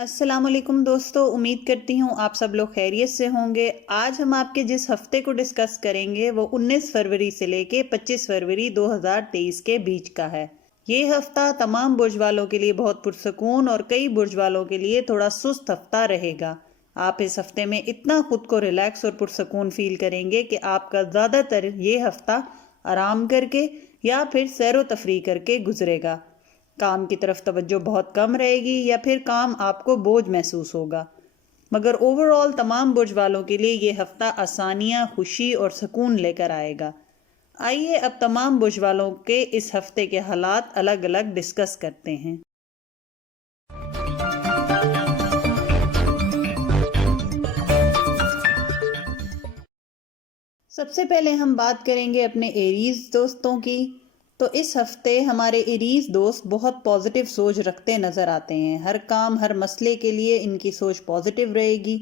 السلام علیکم دوستو، امید کرتی ہوں آپ سب لوگ خیریت سے ہوں گے۔ آج ہم آپ کے جس ہفتے کو ڈسکس کریں گے وہ 19 فروری سے لے کے 25 فروری 2023 کے بیچ کا ہے۔ یہ ہفتہ تمام برج والوں کے لیے بہت پرسکون اور کئی برج والوں کے لیے تھوڑا سست ہفتہ رہے گا۔ آپ اس ہفتے میں اتنا خود کو ریلیکس اور پرسکون فیل کریں گے کہ آپ کا زیادہ تر یہ ہفتہ آرام کر کے یا پھر سیر و تفریح کر کے گزرے گا۔ کام کی طرف توجہ بہت کم رہے گی یا پھر کام آپ کو بوجھ محسوس ہوگا، مگر اوورآل تمام برج والوں کے لیے یہ ہفتہ آسانیاں، خوشی اور سکون لے کر آئے گا۔ آئیے اب تمام برج والوں کے اس ہفتے کے حالات الگ الگ ڈسکس کرتے ہیں۔ سب سے پہلے ہم بات کریں گے اپنے ایریز دوستوں کی۔ تو اس ہفتے ہمارے ایریز دوست بہت پازیٹیو سوچ رکھتے نظر آتے ہیں۔ ہر کام، ہر مسئلے کے لیے ان کی سوچ پازیٹیو رہے گی۔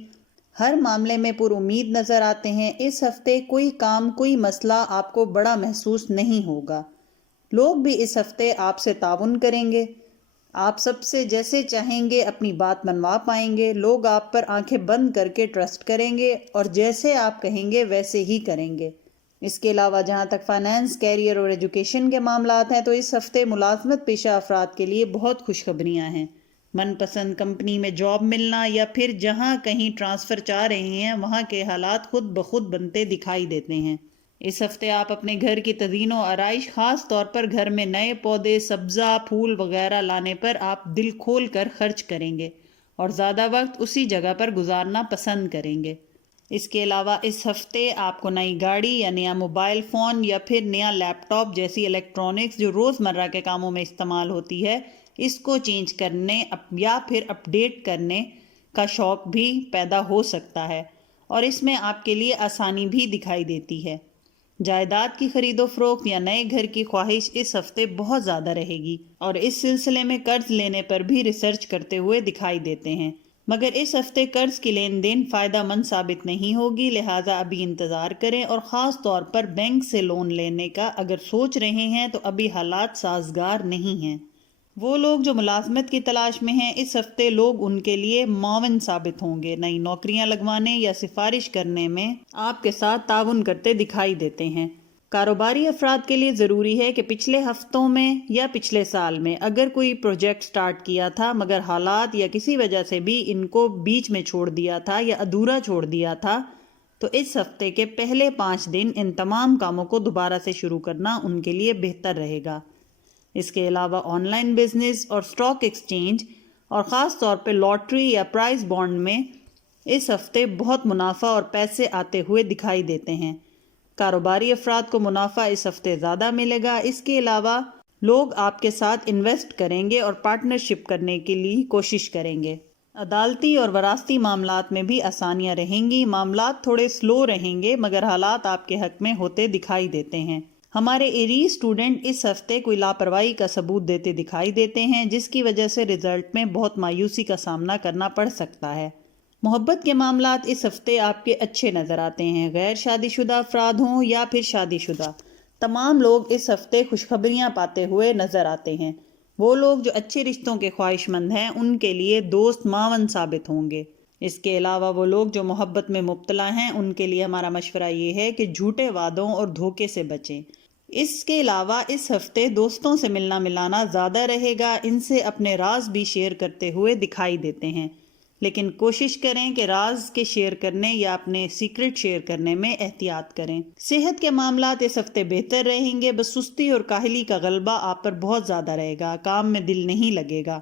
ہر معاملے میں پر امید نظر آتے ہیں۔ اس ہفتے کوئی کام، کوئی مسئلہ آپ کو بڑا محسوس نہیں ہوگا۔ لوگ بھی اس ہفتے آپ سے تعاون کریں گے۔ آپ سب سے جیسے چاہیں گے اپنی بات منوا پائیں گے۔ لوگ آپ پر آنکھیں بند کر کے ٹرسٹ کریں گے اور جیسے آپ کہیں گے ویسے ہی کریں گے۔ اس کے علاوہ جہاں تک فائنانس، کیریئر اور ایجوکیشن کے معاملات ہیں تو اس ہفتے ملازمت پیشہ افراد کے لیے بہت خوشخبریاں ہیں۔ من پسند کمپنی میں جاب ملنا یا پھر جہاں کہیں ٹرانسفر چاہ رہے ہیں وہاں کے حالات خود بخود بنتے دکھائی دیتے ہیں۔ اس ہفتے آپ اپنے گھر کی تزئین و آرائش، خاص طور پر گھر میں نئے پودے، سبزہ، پھول وغیرہ لانے پر آپ دل کھول کر خرچ کریں گے اور زیادہ وقت اسی جگہ پر گزارنا پسند کریں گے۔ اس کے علاوہ اس ہفتے آپ کو نئی گاڑی یا نیا موبائل فون یا پھر نیا لیپ ٹاپ جیسی الیکٹرانکس جو روزمرہ کے کاموں میں استعمال ہوتی ہے، اس کو چینج کرنے یا پھر اپڈیٹ کرنے کا شوق بھی پیدا ہو سکتا ہے اور اس میں آپ کے لیے آسانی بھی دکھائی دیتی ہے۔ جائیداد کی خرید و فروخت یا نئے گھر کی خواہش اس ہفتے بہت زیادہ رہے گی اور اس سلسلے میں قرض لینے پر بھی ریسرچ کرتے ہوئے دکھائی دیتے ہیں، مگر اس ہفتے قرض کی لین دین فائدہ مند ثابت نہیں ہوگی، لہٰذا ابھی انتظار کریں اور خاص طور پر بینک سے لون لینے کا اگر سوچ رہے ہیں تو ابھی حالات سازگار نہیں ہیں۔ وہ لوگ جو ملازمت کی تلاش میں ہیں اس ہفتے لوگ ان کے لیے معاون ثابت ہوں گے، نئی نوکریاں لگوانے یا سفارش کرنے میں آپ کے ساتھ تعاون کرتے دکھائی دیتے ہیں۔ کاروباری افراد کے لیے ضروری ہے کہ پچھلے ہفتوں میں یا پچھلے سال میں اگر کوئی پروجیکٹ سٹارٹ کیا تھا مگر حالات یا کسی وجہ سے بھی ان کو بیچ میں چھوڑ دیا تھا یا ادھورا چھوڑ دیا تھا تو اس ہفتے کے پہلے 5 دن ان تمام کاموں کو دوبارہ سے شروع کرنا ان کے لیے بہتر رہے گا۔ اس کے علاوہ آن لائن بزنس اور اسٹاک ایکسچینج اور خاص طور پہ لاٹری یا پرائز بانڈ میں اس ہفتے بہت منافع اور پیسے آتے ہوئے دکھائی دیتے ہیں۔ کاروباری افراد کو منافع اس ہفتے زیادہ ملے گا۔ اس کے علاوہ لوگ آپ کے ساتھ انویسٹ کریں گے اور پارٹنرشپ کرنے کے لیے کوشش کریں گے۔ عدالتی اور وراثتی معاملات میں بھی آسانیاں رہیں گی۔ معاملات تھوڑے سلو رہیں گے مگر حالات آپ کے حق میں ہوتے دکھائی دیتے ہیں۔ ہمارے ایریز اسٹوڈنٹ اس ہفتے کوئی لاپرواہی کا ثبوت دیتے دکھائی دیتے ہیں جس کی وجہ سے رزلٹ میں بہت مایوسی کا سامنا کرنا پڑ سکتا ہے۔ محبت کے معاملات اس ہفتے آپ کے اچھے نظر آتے ہیں۔ غیر شادی شدہ افراد ہوں یا پھر شادی شدہ، تمام لوگ اس ہفتے خوشخبریاں پاتے ہوئے نظر آتے ہیں۔ وہ لوگ جو اچھے رشتوں کے خواہش مند ہیں ان کے لیے دوست معاون ثابت ہوں گے۔ اس کے علاوہ وہ لوگ جو محبت میں مبتلا ہیں ان کے لیے ہمارا مشورہ یہ ہے کہ جھوٹے وعدوں اور دھوکے سے بچیں۔ اس کے علاوہ اس ہفتے دوستوں سے ملنا ملانا زیادہ رہے گا، ان سے اپنے راز بھی شیئر کرتے ہوئے دکھائی دیتے ہیں، لیکن کوشش کریں کہ راز کے شیئر کرنے یا اپنے سیکرٹ شیئر کرنے میں احتیاط کریں۔ صحت کے معاملات اس ہفتے بہتر رہیں گے، بس سستی اور کاہلی کا غلبہ آپ پر بہت زیادہ رہے گا، کام میں دل نہیں لگے گا،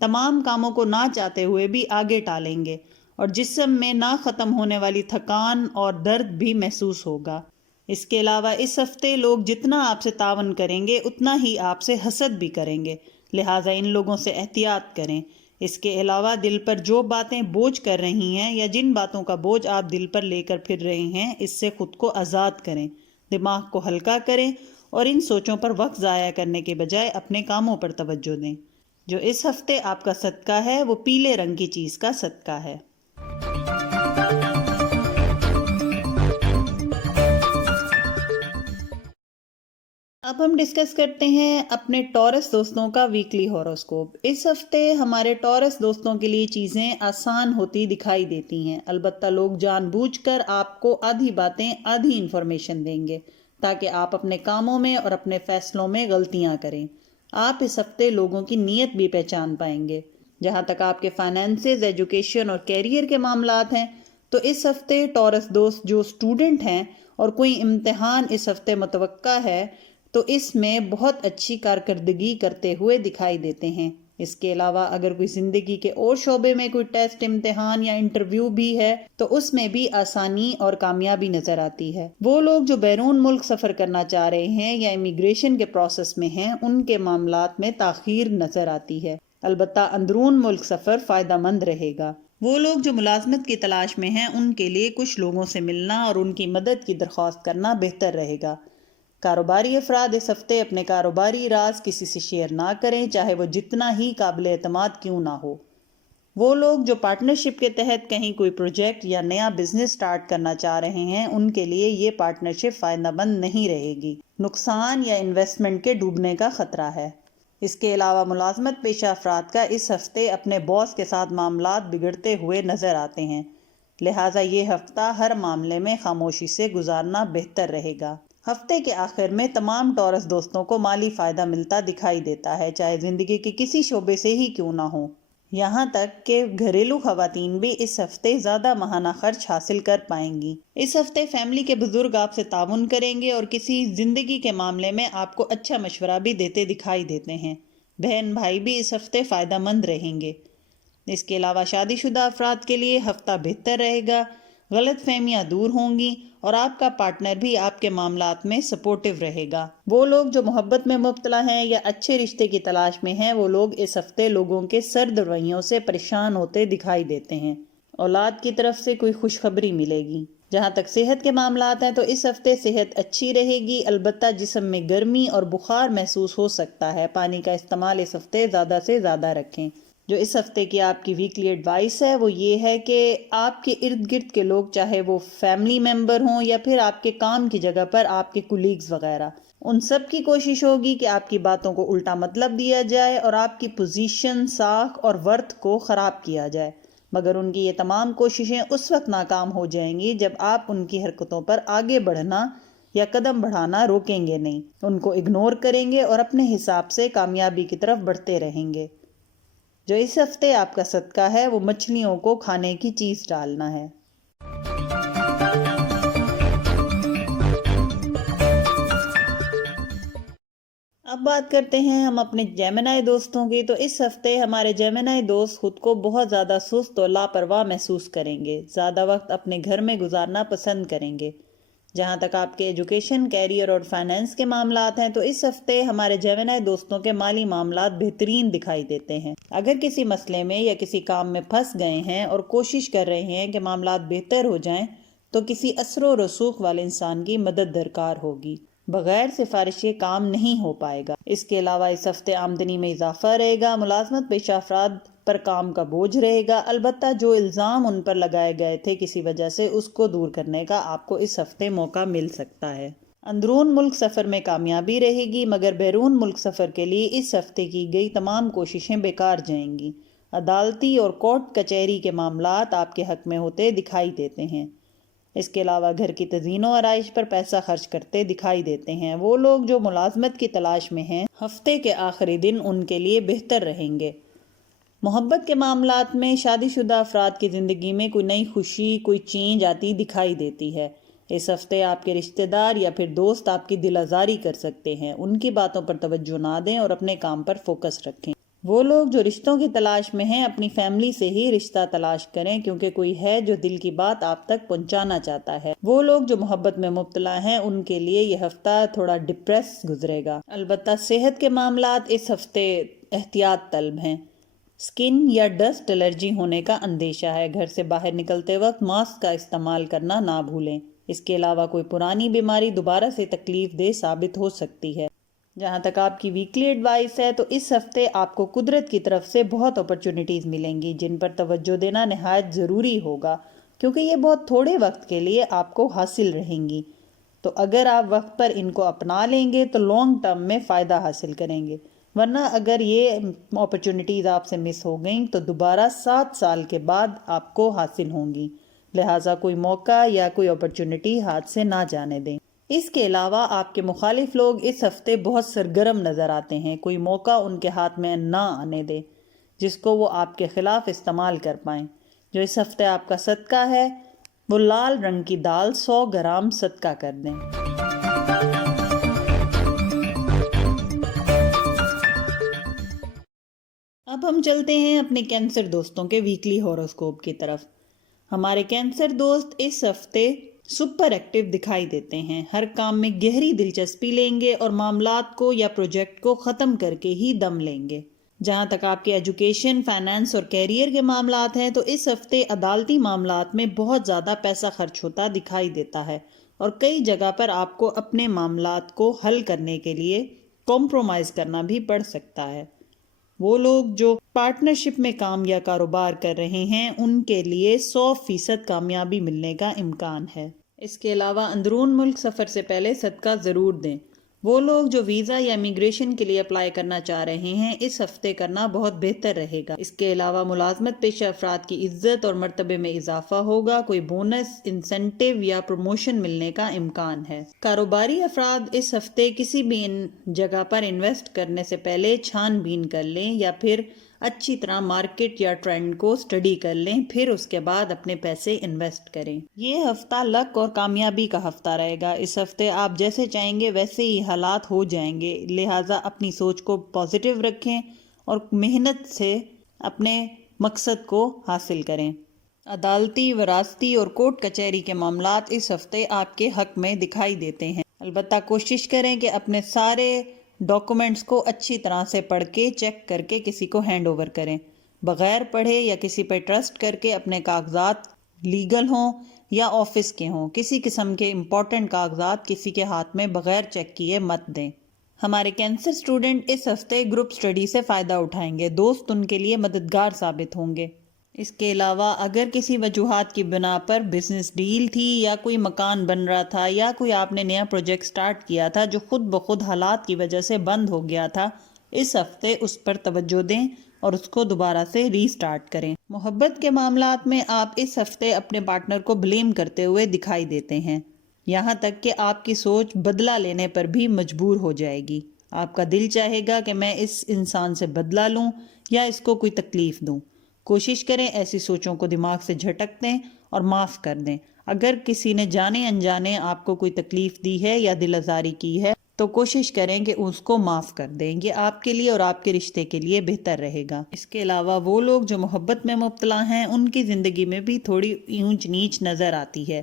تمام کاموں کو نہ چاہتے ہوئے بھی آگے ٹالیں گے اور جسم میں نہ ختم ہونے والی تھکان اور درد بھی محسوس ہوگا۔ اس کے علاوہ اس ہفتے لوگ جتنا آپ سے تعاون کریں گے اتنا ہی آپ سے حسد بھی کریں گے، لہٰذا ان لوگوں سے احتیاط کریں۔ اس کے علاوہ دل پر جو باتیں بوجھ کر رہی ہیں یا جن باتوں کا بوجھ آپ دل پر لے کر پھر رہے ہیں اس سے خود کو آزاد کریں، دماغ کو ہلکا کریں اور ان سوچوں پر وقت ضائع کرنے کے بجائے اپنے کاموں پر توجہ دیں۔ جو اس ہفتے آپ کا صدقہ ہے وہ پیلے رنگ کی چیز کا صدقہ ہے۔ اب ہم ڈسکس کرتے ہیں اپنے ٹورس دوستوں کا ویکلی ہوروسکوپ۔ اس ہفتے ہمارے ٹورس دوستوں کے لیے چیزیں آسان ہوتی دکھائی دیتی ہیں، البتہ لوگ جان بوجھ کر آپ کو آدھی باتیں آدھی انفارمیشن دیں گے تاکہ آپ اپنے کاموں میں اور اپنے فیصلوں میں غلطیاں کریں۔ آپ اس ہفتے لوگوں کی نیت بھی پہچان پائیں گے۔ جہاں تک آپ کے فائنینسز، ایجوکیشن اور کیریئر کے معاملات ہیں تو اس ہفتے ٹورس دوست جو اسٹوڈنٹ ہیں اور کوئی امتحان اس ہفتے متوقع ہے تو اس میں بہت اچھی کارکردگی کرتے ہوئے دکھائی دیتے ہیں۔ اس کے علاوہ اگر کوئی زندگی کے اور شعبے میں کوئی ٹیسٹ، امتحان یا انٹرویو بھی ہے تو اس میں بھی آسانی اور کامیابی نظر آتی ہے۔ وہ لوگ جو بیرون ملک سفر کرنا چاہ رہے ہیں یا امیگریشن کے پروسیس میں ہیں ان کے معاملات میں تاخیر نظر آتی ہے، البتہ اندرون ملک سفر فائدہ مند رہے گا۔ وہ لوگ جو ملازمت کی تلاش میں ہیں ان کے لیے کچھ لوگوں سے ملنا اور ان کی مدد کی درخواست کرنا بہتر رہے گا۔ کاروباری افراد اس ہفتے اپنے کاروباری راز کسی سے شیئر نہ کریں، چاہے وہ جتنا ہی قابل اعتماد کیوں نہ ہو۔ وہ لوگ جو پارٹنرشپ کے تحت کہیں کوئی پروجیکٹ یا نیا بزنس سٹارٹ کرنا چاہ رہے ہیں ان کے لیے یہ پارٹنرشپ فائدہ مند نہیں رہے گی، نقصان یا انویسٹمنٹ کے ڈوبنے کا خطرہ ہے۔ اس کے علاوہ ملازمت پیشہ افراد کا اس ہفتے اپنے باس کے ساتھ معاملات بگڑتے ہوئے نظر آتے ہیں، لہٰذا یہ ہفتہ ہر معاملے میں خاموشی سے گزارنا بہتر رہے گا۔ ہفتے کے آخر میں تمام ٹورس دوستوں کو مالی فائدہ ملتا دکھائی دیتا ہے، چاہے زندگی کے کسی شعبے سے ہی کیوں نہ ہو۔ یہاں تک کہ گھریلو خواتین بھی اس ہفتے زیادہ ماہانہ خرچ حاصل کر پائیں گی۔ اس ہفتے فیملی کے بزرگ آپ سے تعاون کریں گے اور کسی زندگی کے معاملے میں آپ کو اچھا مشورہ بھی دیتے دکھائی دیتے ہیں۔ بہن بھائی بھی اس ہفتے فائدہ مند رہیں گے۔ اس کے علاوہ شادی شدہ افراد کے لیے ہفتہ بہتر رہے گا، غلط فہمیاں دور ہوں گی اور آپ کا پارٹنر بھی آپ کے معاملات میں سپورٹیو رہے گا۔ وہ لوگ جو محبت میں مبتلا ہیں یا اچھے رشتے کی تلاش میں ہیں وہ لوگ اس ہفتے لوگوں کے سرد رویوں سے پریشان ہوتے دکھائی دیتے ہیں۔ اولاد کی طرف سے کوئی خوشخبری ملے گی۔ جہاں تک صحت کے معاملات ہیں تو اس ہفتے صحت اچھی رہے گی، البتہ جسم میں گرمی اور بخار محسوس ہو سکتا ہے۔ پانی کا استعمال اس ہفتے زیادہ سے زیادہ رکھیں۔ جو اس ہفتے کی آپ کی ویکلی ایڈوائس ہے وہ یہ ہے کہ آپ کے ارد گرد کے لوگ، چاہے وہ فیملی ممبر ہوں یا پھر آپ کے کام کی جگہ پر آپ کے کولیگز وغیرہ، ان سب کی کوشش ہوگی کہ آپ کی باتوں کو الٹا مطلب دیا جائے اور آپ کی پوزیشن، ساکھ اور ورتھ کو خراب کیا جائے، مگر ان کی یہ تمام کوششیں اس وقت ناکام ہو جائیں گی جب آپ ان کی حرکتوں پر آگے بڑھنا یا قدم بڑھانا روکیں گے نہیں، ان کو اگنور کریں گے اور اپنے حساب سے کامیابی کی طرف بڑھتے رہیں گے۔ جو اس ہفتے آپ کا صدقہ ہے وہ مچھلیوں کو کھانے کی چیز ڈالنا ہے۔ اب بات کرتے ہیں ہم اپنے جیمنائی دوستوں کی۔ تو اس ہفتے ہمارے جیمنائی دوست خود کو بہت زیادہ سست اور لاپرواہ محسوس کریں گے، زیادہ وقت اپنے گھر میں گزارنا پسند کریں گے۔ جہاں تک آپ کے ایجوکیشن، کیریئر اور فائنینس کے معاملات ہیں تو اس ہفتے ہمارے جیمنائی دوستوں کے مالی معاملات بہترین دکھائی دیتے ہیں۔ اگر کسی مسئلے میں یا کسی کام میں پھنس گئے ہیں اور کوشش کر رہے ہیں کہ معاملات بہتر ہو جائیں تو کسی اثر و رسوخ والے انسان کی مدد درکار ہوگی، بغیر سفارش کے کام نہیں ہو پائے گا۔ اس کے علاوہ اس ہفتے آمدنی میں اضافہ رہے گا، ملازمت پیشہ افراد پر کام کا بوجھ رہے گا، البتہ جو الزام ان پر لگائے گئے تھے کسی وجہ سے اس کو دور کرنے کا آپ کو اس ہفتے موقع مل سکتا ہے۔ اندرون ملک سفر میں کامیابی رہے گی، مگر بیرون ملک سفر کے لیے اس ہفتے کی گئی تمام کوششیں بیکار جائیں گی۔ عدالتی اور کورٹ کچہری کے معاملات آپ کے حق میں ہوتے دکھائی دیتے ہیں۔ اس کے علاوہ گھر کی تزئین و آرائش پر پیسہ خرچ کرتے دکھائی دیتے ہیں۔ وہ لوگ جو ملازمت کی تلاش میں ہیں ہفتے کے آخری دن ان کے لیے بہتر رہیں گے۔ محبت کے معاملات میں شادی شدہ افراد کی زندگی میں کوئی نئی خوشی، کوئی چینج آتی دکھائی دیتی ہے۔ اس ہفتے آپ کے رشتہ دار یا پھر دوست آپ کی دل آزاری کر سکتے ہیں، ان کی باتوں پر توجہ نہ دیں اور اپنے کام پر فوکس رکھیں۔ وہ لوگ جو رشتوں کی تلاش میں ہیں اپنی فیملی سے ہی رشتہ تلاش کریں، کیونکہ کوئی ہے جو دل کی بات آپ تک پہنچانا چاہتا ہے۔ وہ لوگ جو محبت میں مبتلا ہیں ان کے لیے یہ ہفتہ تھوڑا ڈپریس گزرے گا، البتہ صحت کے معاملات اس ہفتے احتیاط طلب ہیں۔ سکن یا ڈسٹ الرجی ہونے کا اندیشہ ہے، گھر سے باہر نکلتے وقت ماسک کا استعمال کرنا نہ بھولیں۔ اس کے علاوہ کوئی پرانی بیماری دوبارہ سے تکلیف دہ ثابت ہو سکتی ہے۔ جہاں تک آپ کی ویکلی ایڈوائس ہے تو اس ہفتے آپ کو قدرت کی طرف سے بہت اپرچونٹیز ملیں گی جن پر توجہ دینا نہایت ضروری ہوگا، کیونکہ یہ بہت تھوڑے وقت کے لیے آپ کو حاصل رہیں گی۔ تو اگر آپ وقت پر ان کو اپنا لیں گے تو لانگ ٹرم میں فائدہ حاصل کریں گے، ورنہ اگر یہ اپرچونٹیز آپ سے مس ہو گئیں تو دوبارہ 7 سال کے بعد آپ کو حاصل ہوں گی، لہٰذا کوئی موقع یا کوئی اپرچونٹی ہاتھ سے نہ جانے دیں۔ اس کے علاوہ آپ کے مخالف لوگ اس ہفتے بہت سرگرم نظر آتے ہیں، کوئی موقع ان کے ہاتھ میں نہ آنے دیں جس کو وہ آپ کے خلاف استعمال کر پائیں۔ جو اس ہفتے آپ کا صدقہ ہے وہ لال رنگ کی دال 100 گرام صدقہ کر دیں۔ اب ہم چلتے ہیں اپنے کینسر دوستوں کے ویکلی ہوروسکوپ کی طرف۔ ہمارے کینسر دوست اس ہفتے سپر ایکٹیو دکھائی دیتے ہیں، ہر کام میں گہری دلچسپی لیں گے اور معاملات کو یا پروجیکٹ کو ختم کر کے ہی دم لیں گے۔ جہاں تک آپ کے ایجوکیشن، فائنانس اور کیریئر کے معاملات ہیں تو اس ہفتے عدالتی معاملات میں بہت زیادہ پیسہ خرچ ہوتا دکھائی دیتا ہے اور کئی جگہ پر آپ کو اپنے معاملات کو حل کرنے کے لیے کمپرومائز کرنا بھی پڑ سکتا ہے۔ وہ لوگ جو پارٹنرشپ میں کام یا کاروبار کر رہے ہیں ان کے لیے 100% کامیابی ملنے کا امکان ہے۔ اس کے علاوہ اندرون ملک سفر سے پہلے صدقہ ضرور دیں۔ وہ لوگ جو ویزا یا امیگریشن کے لیے اپلائی کرنا چاہ رہے ہیں اس ہفتے کرنا بہت بہتر رہے گا۔ اس کے علاوہ ملازمت پیشہ افراد کی عزت اور مرتبے میں اضافہ ہوگا، کوئی بونس، انسینٹیو یا پروموشن ملنے کا امکان ہے۔ کاروباری افراد اس ہفتے کسی بھی جگہ پر انویسٹ کرنے سے پہلے چھان بین کر لیں یا پھر اچھی طرح مارکیٹ یا ٹرینڈ کو سٹڈی کر لیں، پھر اس کے بعد اپنے پیسے انویسٹ کریں۔ یہ ہفتہ لک اور کامیابی کا ہفتہ رہے گا۔ اس ہفتے آپ جیسے چاہیں گے ویسے ہی حالات ہو جائیں گے، لہٰذا اپنی سوچ کو پازیٹیو رکھیں اور محنت سے اپنے مقصد کو حاصل کریں۔ عدالتی، وراثتی اور کورٹ کچہری کے معاملات اس ہفتے آپ کے حق میں دکھائی دیتے ہیں۔ البتہ کوشش کریں کہ اپنے سارے ڈاکومنٹس کو اچھی طرح سے پڑھ کے چیک کر کے کسی کو ہینڈ اوور کریں۔ بغیر پڑھے یا کسی پہ ٹرسٹ کر کے اپنے کاغذات لیگل ہوں یا آفس کے ہوں، کسی قسم کے امپورٹنٹ کاغذات کسی کے ہاتھ میں بغیر چیک کیے مت دیں۔ ہمارے کینسر اسٹوڈنٹ اس ہفتے گروپ سٹڈی سے فائدہ اٹھائیں گے، دوست ان کے لیے مددگار ثابت ہوں گے۔ اس کے علاوہ اگر کسی وجوہات کی بنا پر بزنس ڈیل تھی یا کوئی مکان بن رہا تھا یا کوئی آپ نے نیا پروجیکٹ سٹارٹ کیا تھا جو خود بخود حالات کی وجہ سے بند ہو گیا تھا، اس ہفتے اس پر توجہ دیں اور اس کو دوبارہ سے ری سٹارٹ کریں۔ محبت کے معاملات میں آپ اس ہفتے اپنے پارٹنر کو بلیم کرتے ہوئے دکھائی دیتے ہیں، یہاں تک کہ آپ کی سوچ بدلہ لینے پر بھی مجبور ہو جائے گی۔ آپ کا دل چاہے گا کہ میں اس انسان سے بدلہ لوں یا اس کو کوئی تکلیف دوں۔ کوشش کریں ایسی سوچوں کو دماغ سے جھٹک دیں اور معاف کر دیں۔ اگر کسی نے جانے انجانے آپ کو کوئی تکلیف دی ہے یا دل آزاری کی ہے تو کوشش کریں کہ اس کو معاف کر دیں، یہ آپ کے لیے اور آپ کے رشتے کے لیے بہتر رہے گا۔ اس کے علاوہ وہ لوگ جو محبت میں مبتلا ہیں ان کی زندگی میں بھی تھوڑی اونچ نیچ نظر آتی ہے،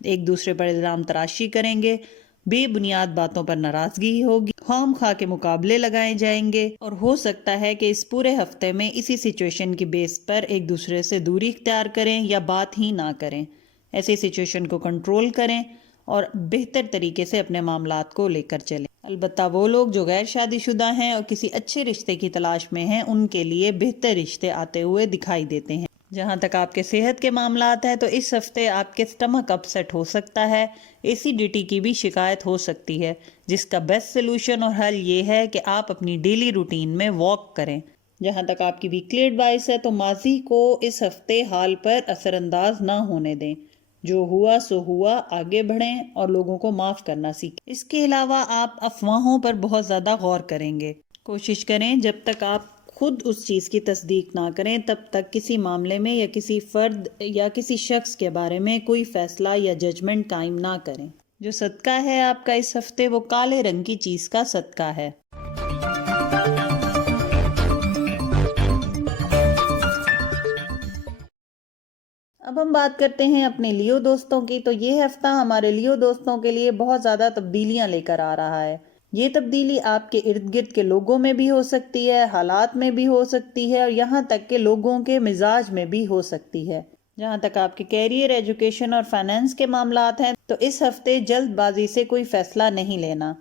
ایک دوسرے پر الزام تراشی کریں گے، بے بنیاد باتوں پر ناراضگی ہوگی، خام خواہ کے مقابلے لگائے جائیں گے اور ہو سکتا ہے کہ اس پورے ہفتے میں اسی سچویشن کی بیس پر ایک دوسرے سے دوری اختیار کریں یا بات ہی نہ کریں۔ ایسی سچویشن کو کنٹرول کریں اور بہتر طریقے سے اپنے معاملات کو لے کر چلیں۔ البتہ وہ لوگ جو غیر شادی شدہ ہیں اور کسی اچھے رشتے کی تلاش میں ہیں ان کے لیے بہتر رشتے آتے ہوئے دکھائی دیتے ہیں۔ جہاں تک آپ کے صحت کے معاملات ہیں تو اس ہفتے آپ کے سٹمک اپ سیٹ ہو سکتا ہے، ایسیڈیٹی کی بھی شکایت ہو سکتی ہے، جس کا بیسٹ سلوشن اور حل یہ ہے کہ آپ اپنی ڈیلی روٹین میں واک کریں۔ جہاں تک آپ کی ویکلی ایڈوائس ہے تو ماضی کو اس ہفتے حال پر اثر انداز نہ ہونے دیں، جو ہوا سو ہوا، آگے بڑھیں اور لوگوں کو معاف کرنا سیکھیں۔ اس کے علاوہ آپ افواہوں پر بہت زیادہ غور کریں گے۔ کوشش کریں جب تک آپ خود اس چیز کی تصدیق نہ کریں تب تک کسی معاملے میں یا کسی فرد یا کسی شخص کے بارے میں کوئی فیصلہ یا ججمنٹ قائم نہ کریں۔ جو صدقہ ہے آپ کا اس ہفتے وہ کالے رنگ کی چیز کا صدقہ ہے۔ اب ہم بات کرتے ہیں اپنے لیو دوستوں کی۔ تو یہ ہفتہ ہمارے لیو دوستوں کے لیے بہت زیادہ تبدیلیاں لے کر آ رہا ہے۔ یہ تبدیلی آپ کے ارد گرد کے لوگوں میں بھی ہو سکتی ہے، حالات میں بھی ہو سکتی ہے اور یہاں تک کہ لوگوں کے مزاج میں بھی ہو سکتی ہے۔ جہاں تک آپ کے کیریئر، ایجوکیشن اور فائنانس کے معاملات ہیں تو اس ہفتے جلد بازی سے کوئی فیصلہ نہیں لینا،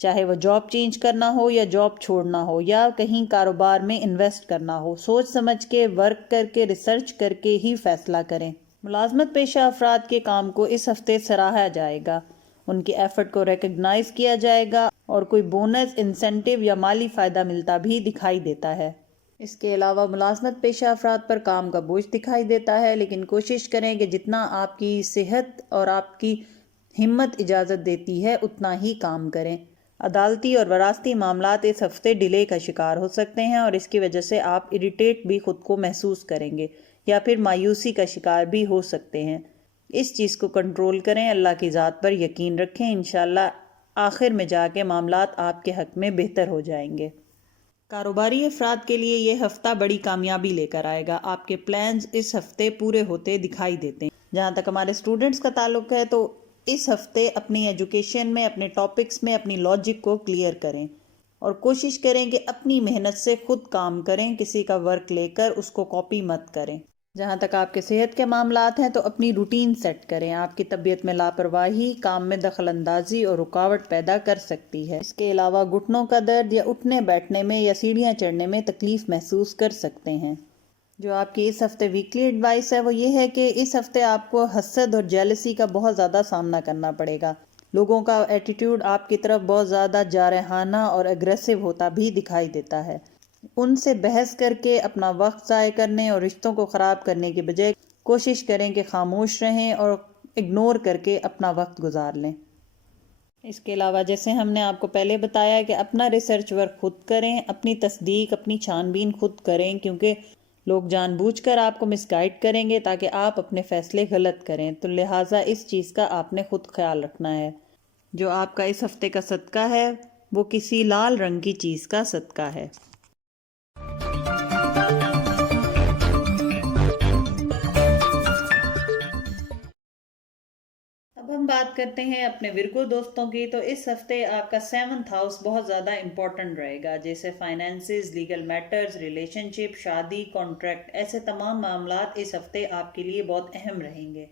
چاہے وہ جاب چینج کرنا ہو یا جاب چھوڑنا ہو یا کہیں کاروبار میں انویسٹ کرنا ہو، سوچ سمجھ کے، ورک کر کے، ریسرچ کر کے ہی فیصلہ کریں۔ ملازمت پیشہ افراد کے کام کو اس ہفتے سراہا جائے گا ان کی ایفرٹ کو ریکگنائز کیا جائے گا اور کوئی بونس، انسینٹیو یا مالی فائدہ ملتا بھی دکھائی دیتا ہے۔ اس کے علاوہ ملازمت پیشہ افراد پر کام کا بوجھ دکھائی دیتا ہے، لیکن کوشش کریں کہ جتنا آپ کی صحت اور آپ کی ہمت اجازت دیتی ہے اتنا ہی کام کریں۔ عدالتی اور وراثتی معاملات اس ہفتے ڈیلے کا شکار ہو سکتے ہیں اور اس کی وجہ سے آپ اریٹیٹ بھی خود کو محسوس کریں گے یا پھر مایوسی کا شکار بھی ہو سکتے ہیں۔ اس چیز کو کنٹرول کریں، اللہ کی ذات پر یقین رکھیں، انشاءاللہ آخر میں جا کے معاملات آپ کے حق میں بہتر ہو جائیں گے۔ کاروباری افراد کے لیے یہ ہفتہ بڑی کامیابی لے کر آئے گا۔ آپ کے پلانز اس ہفتے پورے ہوتے دکھائی دیتے ہیں۔ جہاں تک ہمارے اسٹوڈنٹس کا تعلق ہے تو اس ہفتے اپنی ایجوکیشن میں، اپنے ٹاپکس میں اپنی لاجک کو کلیئر کریں اور کوشش کریں کہ اپنی محنت سے خود کام کریں، کسی کا ورک لے کر اس کو کاپی مت کریں۔ جہاں تک آپ کے صحت کے معاملات ہیں تو اپنی روٹین سیٹ کریں۔ آپ کی طبیعت میں لاپرواہی کام میں دخل اندازی اور رکاوٹ پیدا کر سکتی ہے۔ اس کے علاوہ گھٹنوں کا درد یا اٹھنے بیٹھنے میں یا سیڑھیاں چڑھنے میں تکلیف محسوس کر سکتے ہیں۔ جو آپ کی اس ہفتے ویکلی ایڈوائس ہے وہ یہ ہے کہ اس ہفتے آپ کو حسد اور جیلسی کا بہت زیادہ سامنا کرنا پڑے گا۔ لوگوں کا ایٹیٹیوڈ آپ کی طرف بہت زیادہ جارحانہ اور اگریسو ہوتا بھی دکھائی دیتا ہے۔ ان سے بحث کر کے اپنا وقت ضائع کرنے اور رشتوں کو خراب کرنے کے بجائے کوشش کریں کہ خاموش رہیں اور اگنور کر کے اپنا وقت گزار لیں۔ اس کے علاوہ جیسے ہم نے آپ کو پہلے بتایا کہ اپنا ریسرچ ورک خود کریں، اپنی تصدیق، اپنی چھان بین خود کریں، کیونکہ لوگ جان بوجھ کر آپ کو مس گائیڈ کریں گے تاکہ آپ اپنے فیصلے غلط کریں، تو لہٰذا اس چیز کا آپ نے خود خیال رکھنا ہے۔ جو آپ کا اس ہفتے کا صدقہ ہے وہ کسی لال رنگ کی چیز کا صدقہ ہے۔ اب ہم بات کرتے ہیں اپنے ورگو دوستوں کی۔ تو اس ہفتے آپ کا 7th ہاؤس بہت زیادہ امپورٹنٹ رہے گا، جیسے فائنینسز، لیگل میٹرز، ریلیشن شپ، شادی، کانٹریکٹ، ایسے تمام معاملات اس ہفتے آپ کے لیے بہت اہم رہیں گے۔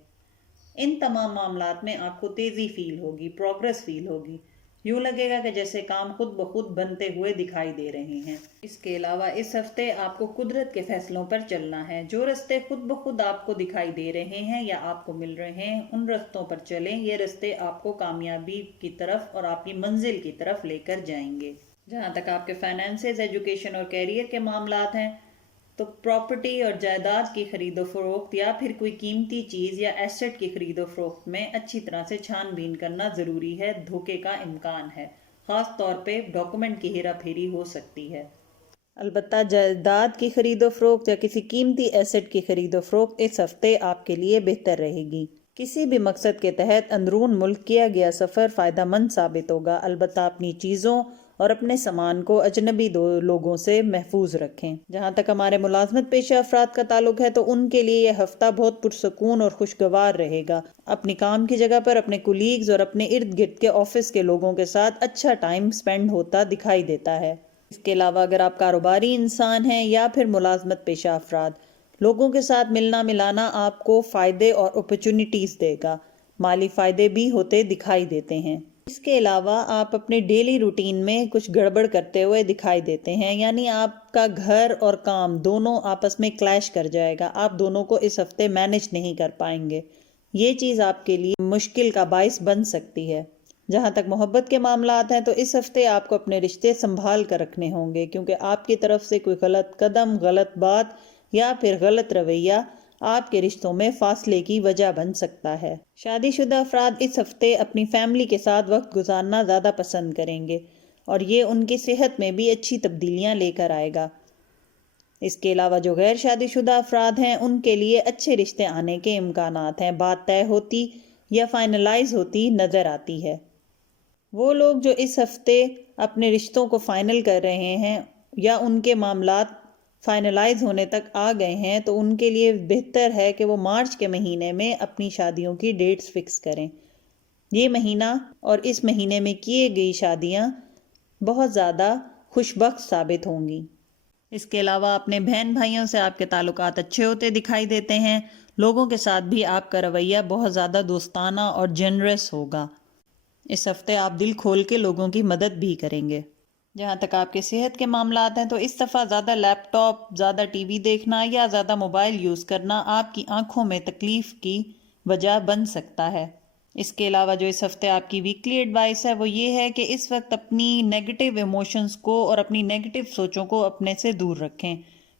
ان تمام معاملات میں آپ کو تیزی فیل ہوگی، پروگرس فیل ہوگی، یوں لگے گا کہ جیسے کام خود بخود بنتے ہوئے دکھائی دے رہے ہیں۔ اس کے علاوہ اس ہفتے آپ کو قدرت کے فیصلوں پر چلنا ہے۔ جو رستے خود بخود آپ کو دکھائی دے رہے ہیں یا آپ کو مل رہے ہیں ان رستوں پر چلیں، یہ رستے آپ کو کامیابی کی طرف اور آپ کی منزل کی طرف لے کر جائیں گے۔ جہاں تک آپ کے فائنینسز، ایجوکیشن اور کیریئر کے معاملات ہیں تو پراپرٹی اور جائیداد کی خرید و فروخت یا پھر کوئی قیمتی چیز یا ایسٹ کی خرید و فروخت میں اچھی طرح سے چھان بین کرنا ضروری ہے، دھوکے کا امکان ہے، خاص طور پہ ڈاکومنٹ کی ہیرا پھیری ہو سکتی ہے۔ البتہ جائیداد کی خرید و فروخت یا کسی قیمتی ایسٹ کی خرید و فروخت اس ہفتے آپ کے لیے بہتر رہے گی۔ کسی بھی مقصد کے تحت اندرون ملک کیا گیا سفر فائدہ مند ثابت ہوگا، البتہ اپنی چیزوں اور اپنے سامان کو اجنبی لوگوں سے محفوظ رکھیں۔ جہاں تک ہمارے ملازمت پیشہ افراد کا تعلق ہے تو ان کے لیے یہ ہفتہ بہت پرسکون اور خوشگوار رہے گا۔ اپنی کام کی جگہ پر اپنے کولیگز اور اپنے ارد گرد کے آفس کے لوگوں کے ساتھ اچھا ٹائم سپینڈ ہوتا دکھائی دیتا ہے۔ اس کے علاوہ اگر آپ کاروباری انسان ہیں یا پھر ملازمت پیشہ افراد، لوگوں کے ساتھ ملنا ملانا آپ کو فائدے اور اپرچونٹیز دے گا، مالی فائدے بھی ہوتے دکھائی دیتے ہیں۔ اس کے علاوہ آپ اپنے ڈیلی روٹین میں کچھ گڑبڑ کرتے ہوئے دکھائی دیتے ہیں، یعنی آپ کا گھر اور کام دونوں آپس میں کلیش کر جائے گا، آپ دونوں کو اس ہفتے مینج نہیں کر پائیں گے۔ یہ چیز آپ کے لیے مشکل کا باعث بن سکتی ہے۔ جہاں تک محبت کے معاملات ہیں تو اس ہفتے آپ کو اپنے رشتے سنبھال کر رکھنے ہوں گے، کیونکہ آپ کی طرف سے کوئی غلط قدم، غلط بات یا پھر غلط رویہ آپ کے رشتوں میں فاصلے کی وجہ بن سکتا ہے۔ شادی شدہ افراد اس ہفتے اپنی فیملی کے ساتھ وقت گزارنا زیادہ پسند کریں گے اور یہ ان کی صحت میں بھی اچھی تبدیلیاں لے کر آئے گا۔ اس کے علاوہ جو غیر شادی شدہ افراد ہیں ان کے لیے اچھے رشتے آنے کے امکانات ہیں، بات طے ہوتی یا فائنلائز ہوتی نظر آتی ہے۔ وہ لوگ جو اس ہفتے اپنے رشتوں کو فائنل کر رہے ہیں یا ان کے معاملات فائنلائز ہونے تک آ گئے ہیں تو ان کے لیے بہتر ہے کہ وہ مارچ کے مہینے میں اپنی شادیوں کی ڈیٹس فکس کریں۔ یہ مہینہ اور اس مہینے میں کیے گئی شادیاں بہت زیادہ خوش بخت ثابت ہوں گی۔ اس کے علاوہ اپنے بہن بھائیوں سے آپ کے تعلقات اچھے ہوتے دکھائی دیتے ہیں، لوگوں کے ساتھ بھی آپ کا رویہ بہت زیادہ دوستانہ اور جنرس ہوگا۔ اس ہفتے آپ دل کھول کے لوگوں کی مدد بھی کریں گے۔ جہاں تک آپ کے صحت کے معاملات ہیں تو اس دفعہ زیادہ لیپ ٹاپ، زیادہ ٹی وی دیکھنا یا زیادہ موبائل یوز کرنا آپ کی آنکھوں میں تکلیف کی وجہ بن سکتا ہے۔ اس کے علاوہ جو اس ہفتے آپ کی ویکلی ایڈوائس ہے وہ یہ ہے کہ اس وقت اپنی نیگیٹو ایموشنز کو اور اپنی نیگیٹو سوچوں کو اپنے سے دور رکھیں،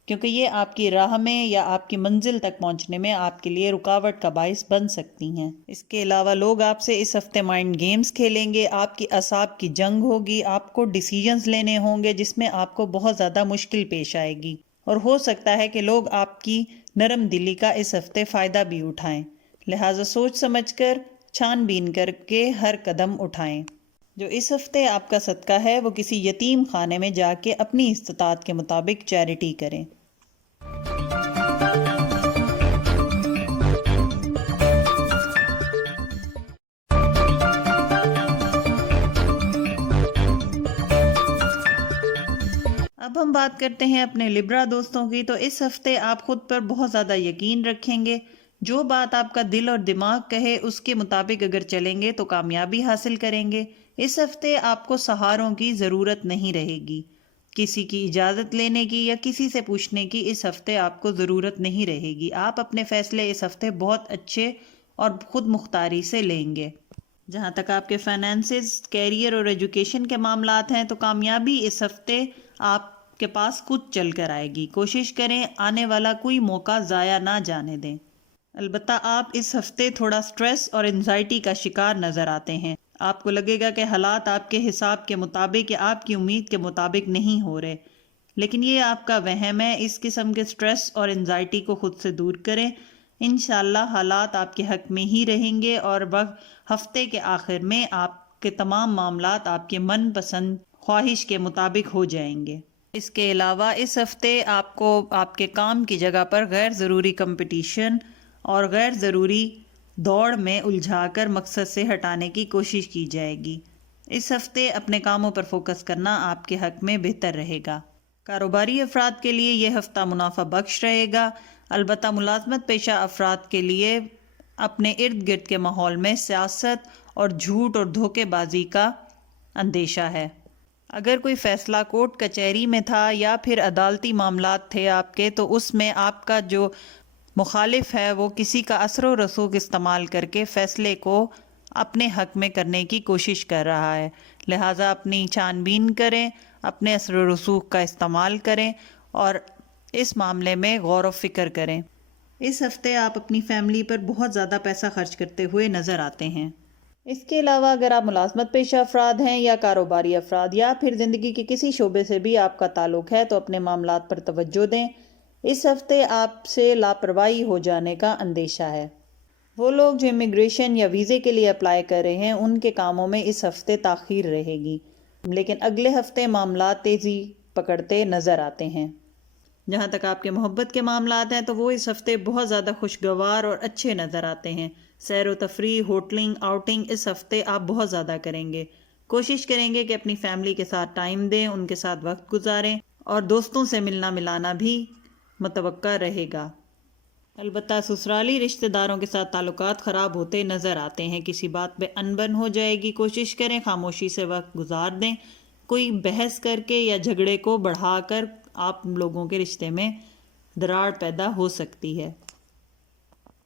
کیونکہ یہ آپ کی راہ میں یا آپ کی منزل تک پہنچنے میں آپ کے لیے رکاوٹ کا باعث بن سکتی ہیں۔ اس کے علاوہ لوگ آپ سے اس ہفتے مائنڈ گیمز کھیلیں گے، آپ کی اعصاب کی جنگ ہوگی، آپ کو ڈیسیجنز لینے ہوں گے جس میں آپ کو بہت زیادہ مشکل پیش آئے گی، اور ہو سکتا ہے کہ لوگ آپ کی نرم دلی کا اس ہفتے فائدہ بھی اٹھائیں، لہٰذا سوچ سمجھ کر چھان بین کر کے ہر قدم اٹھائیں۔ جو اس ہفتے آپ کا صدقہ ہے وہ کسی یتیم خانے میں جا کے اپنی استطاعت کے مطابق چیریٹی کریں۔ اب ہم بات کرتے ہیں اپنے لبرا دوستوں کی۔ تو اس ہفتے آپ خود پر بہت زیادہ یقین رکھیں گے، جو بات آپ کا دل اور دماغ کہے اس کے مطابق اگر چلیں گے تو کامیابی حاصل کریں گے۔ اس ہفتے آپ کو سہاروں کی ضرورت نہیں رہے گی، کسی کی اجازت لینے کی یا کسی سے پوچھنے کی اس ہفتے آپ کو ضرورت نہیں رہے گی۔ آپ اپنے فیصلے اس ہفتے بہت اچھے اور خود مختاری سے لیں گے۔ جہاں تک آپ کے فائنانسز، کیریئر اور ایجوکیشن کے معاملات ہیں تو کامیابی اس ہفتے آپ کے پاس خود چل کر آئے گی۔ کوشش کریں آنے والا کوئی موقع ضائع نہ جانے دیں۔ البتہ آپ اس ہفتے تھوڑا سٹریس اور انزائٹی کا شکار نظر آتے ہیں۔ آپ کو لگے گا کہ حالات آپ کے حساب کے مطابق یا آپ کی امید کے مطابق نہیں ہو رہے، لیکن یہ آپ کا وہم ہے۔ اس قسم کے سٹریس اور انزائٹی کو خود سے دور کریں، انشاءاللہ حالات آپ کے حق میں ہی رہیں گے اور ہفتے کے آخر میں آپ کے تمام معاملات آپ کے من پسند خواہش کے مطابق ہو جائیں گے۔ اس کے علاوہ اس ہفتے آپ کو آپ کے کام کی جگہ پر غیر ضروری کمپٹیشن اور غیر ضروری دوڑ میں الجھا کر مقصد سے ہٹانے کی کوشش کی جائے گی۔ اس ہفتے اپنے کاموں پر فوکس کرنا آپ کے حق میں بہتر رہے گا۔ کاروباری افراد کے لیے یہ ہفتہ منافع بخش رہے گا، البتہ ملازمت پیشہ افراد کے لیے اپنے ارد گرد کے ماحول میں سیاست اور جھوٹ اور دھوکے بازی کا اندیشہ ہے۔ اگر کوئی فیصلہ کورٹ کچہری میں تھا یا پھر عدالتی معاملات تھے آپ کے، تو اس میں آپ کا جو مخالف ہے وہ کسی کا اثر و رسوخ استعمال کر کے فیصلے کو اپنے حق میں کرنے کی کوشش کر رہا ہے، لہٰذا اپنی چھان بین کریں، اپنے اثر و رسوخ کا استعمال کریں اور اس معاملے میں غور و فکر کریں۔ اس ہفتے آپ اپنی فیملی پر بہت زیادہ پیسہ خرچ کرتے ہوئے نظر آتے ہیں۔ اس کے علاوہ اگر آپ ملازمت پیشہ افراد ہیں یا کاروباری افراد یا پھر زندگی کے کسی شعبے سے بھی آپ کا تعلق ہے تو اپنے معاملات پر توجہ دیں۔ اس ہفتے آپ سے لاپرواہی ہو جانے کا اندیشہ ہے۔ وہ لوگ جو امیگریشن یا ویزے کے لیے اپلائی کر رہے ہیں ان کے کاموں میں اس ہفتے تاخیر رہے گی، لیکن اگلے ہفتے معاملات تیزی پکڑتے نظر آتے ہیں۔ جہاں تک آپ کے محبت کے معاملات ہیں تو وہ اس ہفتے بہت زیادہ خوشگوار اور اچھے نظر آتے ہیں۔ سیر و تفریح، ہوٹلنگ، آؤٹنگ اس ہفتے آپ بہت زیادہ کریں گے۔ کوشش کریں گے کہ اپنی فیملی کے ساتھ ٹائم دیں، ان کے ساتھ وقت گزاریں اور دوستوں سے ملنا ملانا بھی متوقع رہے گا۔ البتہ سسرالی رشتہ داروں کے ساتھ تعلقات خراب ہوتے نظر آتے ہیں، کسی بات پہ انبن ہو جائے گی۔ کوشش کریں خاموشی سے وقت گزار دیں، کوئی بحث کر کے یا جھگڑے کو بڑھا کر آپ لوگوں کے رشتے میں دراڑ پیدا ہو سکتی ہے۔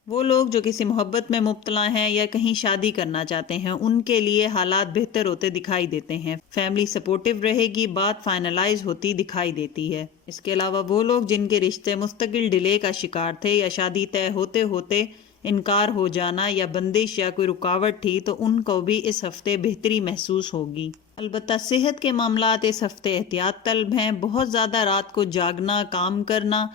وہ لوگ جو کسی محبت میں مبتلا ہیں یا کہیں شادی کرنا چاہتے ہیں ان کے لیے حالات بہتر ہوتے دکھائی دیتے ہیں۔ فیملی سپورٹیو رہے گی، بات فائنلائز ہوتی دکھائی دیتی ہے۔ اس کے علاوہ وہ لوگ جن کے رشتے مستقل ڈیلے کا شکار تھے یا شادی طے ہوتے ہوتے انکار ہو جانا یا بندش یا کوئی رکاوٹ تھی تو ان کو بھی اس ہفتے بہتری محسوس ہوگی۔ البتہ صحت کے معاملات اس ہفتے احتیاط طلب ہیں۔ بہت زیادہ رات کو جاگنا، کام کرنا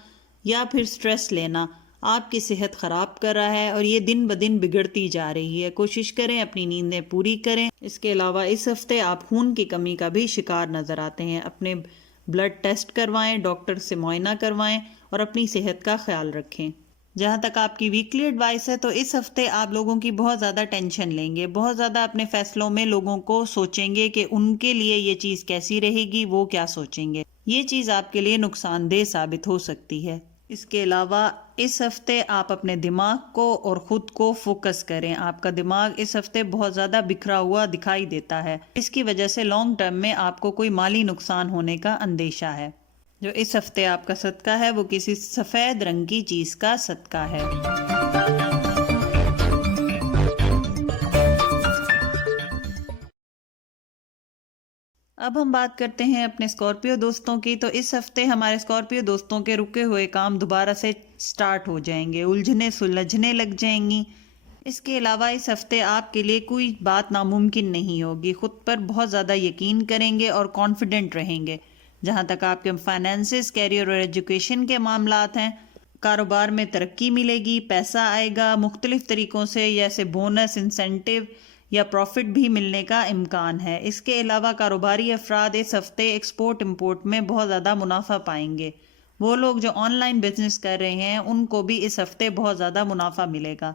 یا پھر سٹریس لینا آپ کی صحت خراب کر رہا ہے اور یہ دن بدن بگڑتی جا رہی ہے۔ کوشش کریں اپنی نیندیں پوری کریں۔ اس کے علاوہ اس ہفتے آپ خون کی کمی کا بھی شکار نظر آتے ہیں۔ اپنے بلڈ ٹیسٹ کروائیں، ڈاکٹر سے معائنہ کروائیں اور اپنی صحت کا خیال رکھیں۔ جہاں تک آپ کی ویکلی ایڈوائس ہے تو اس ہفتے آپ لوگوں کی بہت زیادہ ٹینشن لیں گے، بہت زیادہ اپنے فیصلوں میں لوگوں کو سوچیں گے کہ ان کے لیے یہ چیز کیسی رہے گی، وہ کیا سوچیں گے۔ یہ چیز آپ کے لیے نقصان دہ ثابت ہو سکتی ہے۔ اس کے علاوہ اس ہفتے آپ اپنے دماغ کو اور خود کو فوکس کریں۔ آپ کا دماغ اس ہفتے بہت زیادہ بکھرا ہوا دکھائی دیتا ہے، اس کی وجہ سے لانگ ٹرم میں آپ کو کوئی مالی نقصان ہونے کا اندیشہ ہے۔ جو اس ہفتے آپ کا صدقہ ہے وہ کسی سفید رنگ کی چیز کا صدقہ ہے۔ اب ہم بات کرتے ہیں اپنے اسکارپیو دوستوں کی. تو اس ہفتے ہمارے اسکارپیو دوستوں کے رکے ہوئے کام دوبارہ سے سٹارٹ ہو جائیں گے, الجھنے سلجھنے لگ جائیں گی. اس کے علاوہ اس ہفتے آپ کے لیے کوئی بات ناممکن نہیں ہوگی. خود پر بہت زیادہ یقین کریں گے اور کانفیڈنٹ رہیں گے. جہاں تک آپ کے فائنینسز, کیریئر اور ایجوکیشن کے معاملات ہیں, کاروبار میں ترقی ملے گی, پیسہ آئے گا مختلف طریقوں سے, جیسے بونس, انسینٹیو یا پروفٹ بھی ملنے کا امکان ہے. اس کے علاوہ کاروباری افراد اس ہفتے ایکسپورٹ امپورٹ میں بہت زیادہ منافع پائیں گے. وہ لوگ جو آن لائن بزنس کر رہے ہیں ان کو بھی اس ہفتے بہت زیادہ منافع ملے گا.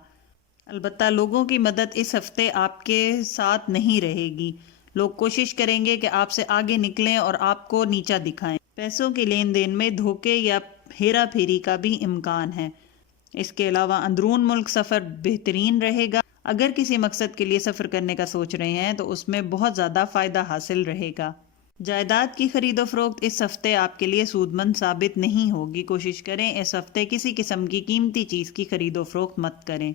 البتہ لوگوں کی مدد اس ہفتے آپ کے ساتھ نہیں رہے گی. لوگ کوشش کریں گے کہ آپ سے آگے نکلیں اور آپ کو نیچا دکھائیں. پیسوں کے لین دین میں دھوکے یا ہیرا پھیری کا بھی امکان ہے. اس کے علاوہ اندرون ملک سفر بہترین رہے گا. اگر کسی مقصد کے لیے سفر کرنے کا سوچ رہے ہیں تو اس میں بہت زیادہ فائدہ حاصل رہے گا. جائیداد کی خرید و فروخت اس ہفتے آپ کے لیے سود مند ثابت نہیں ہوگی. کوشش کریں اس ہفتے کسی قسم کی قیمتی چیز کی خرید و فروخت مت کریں.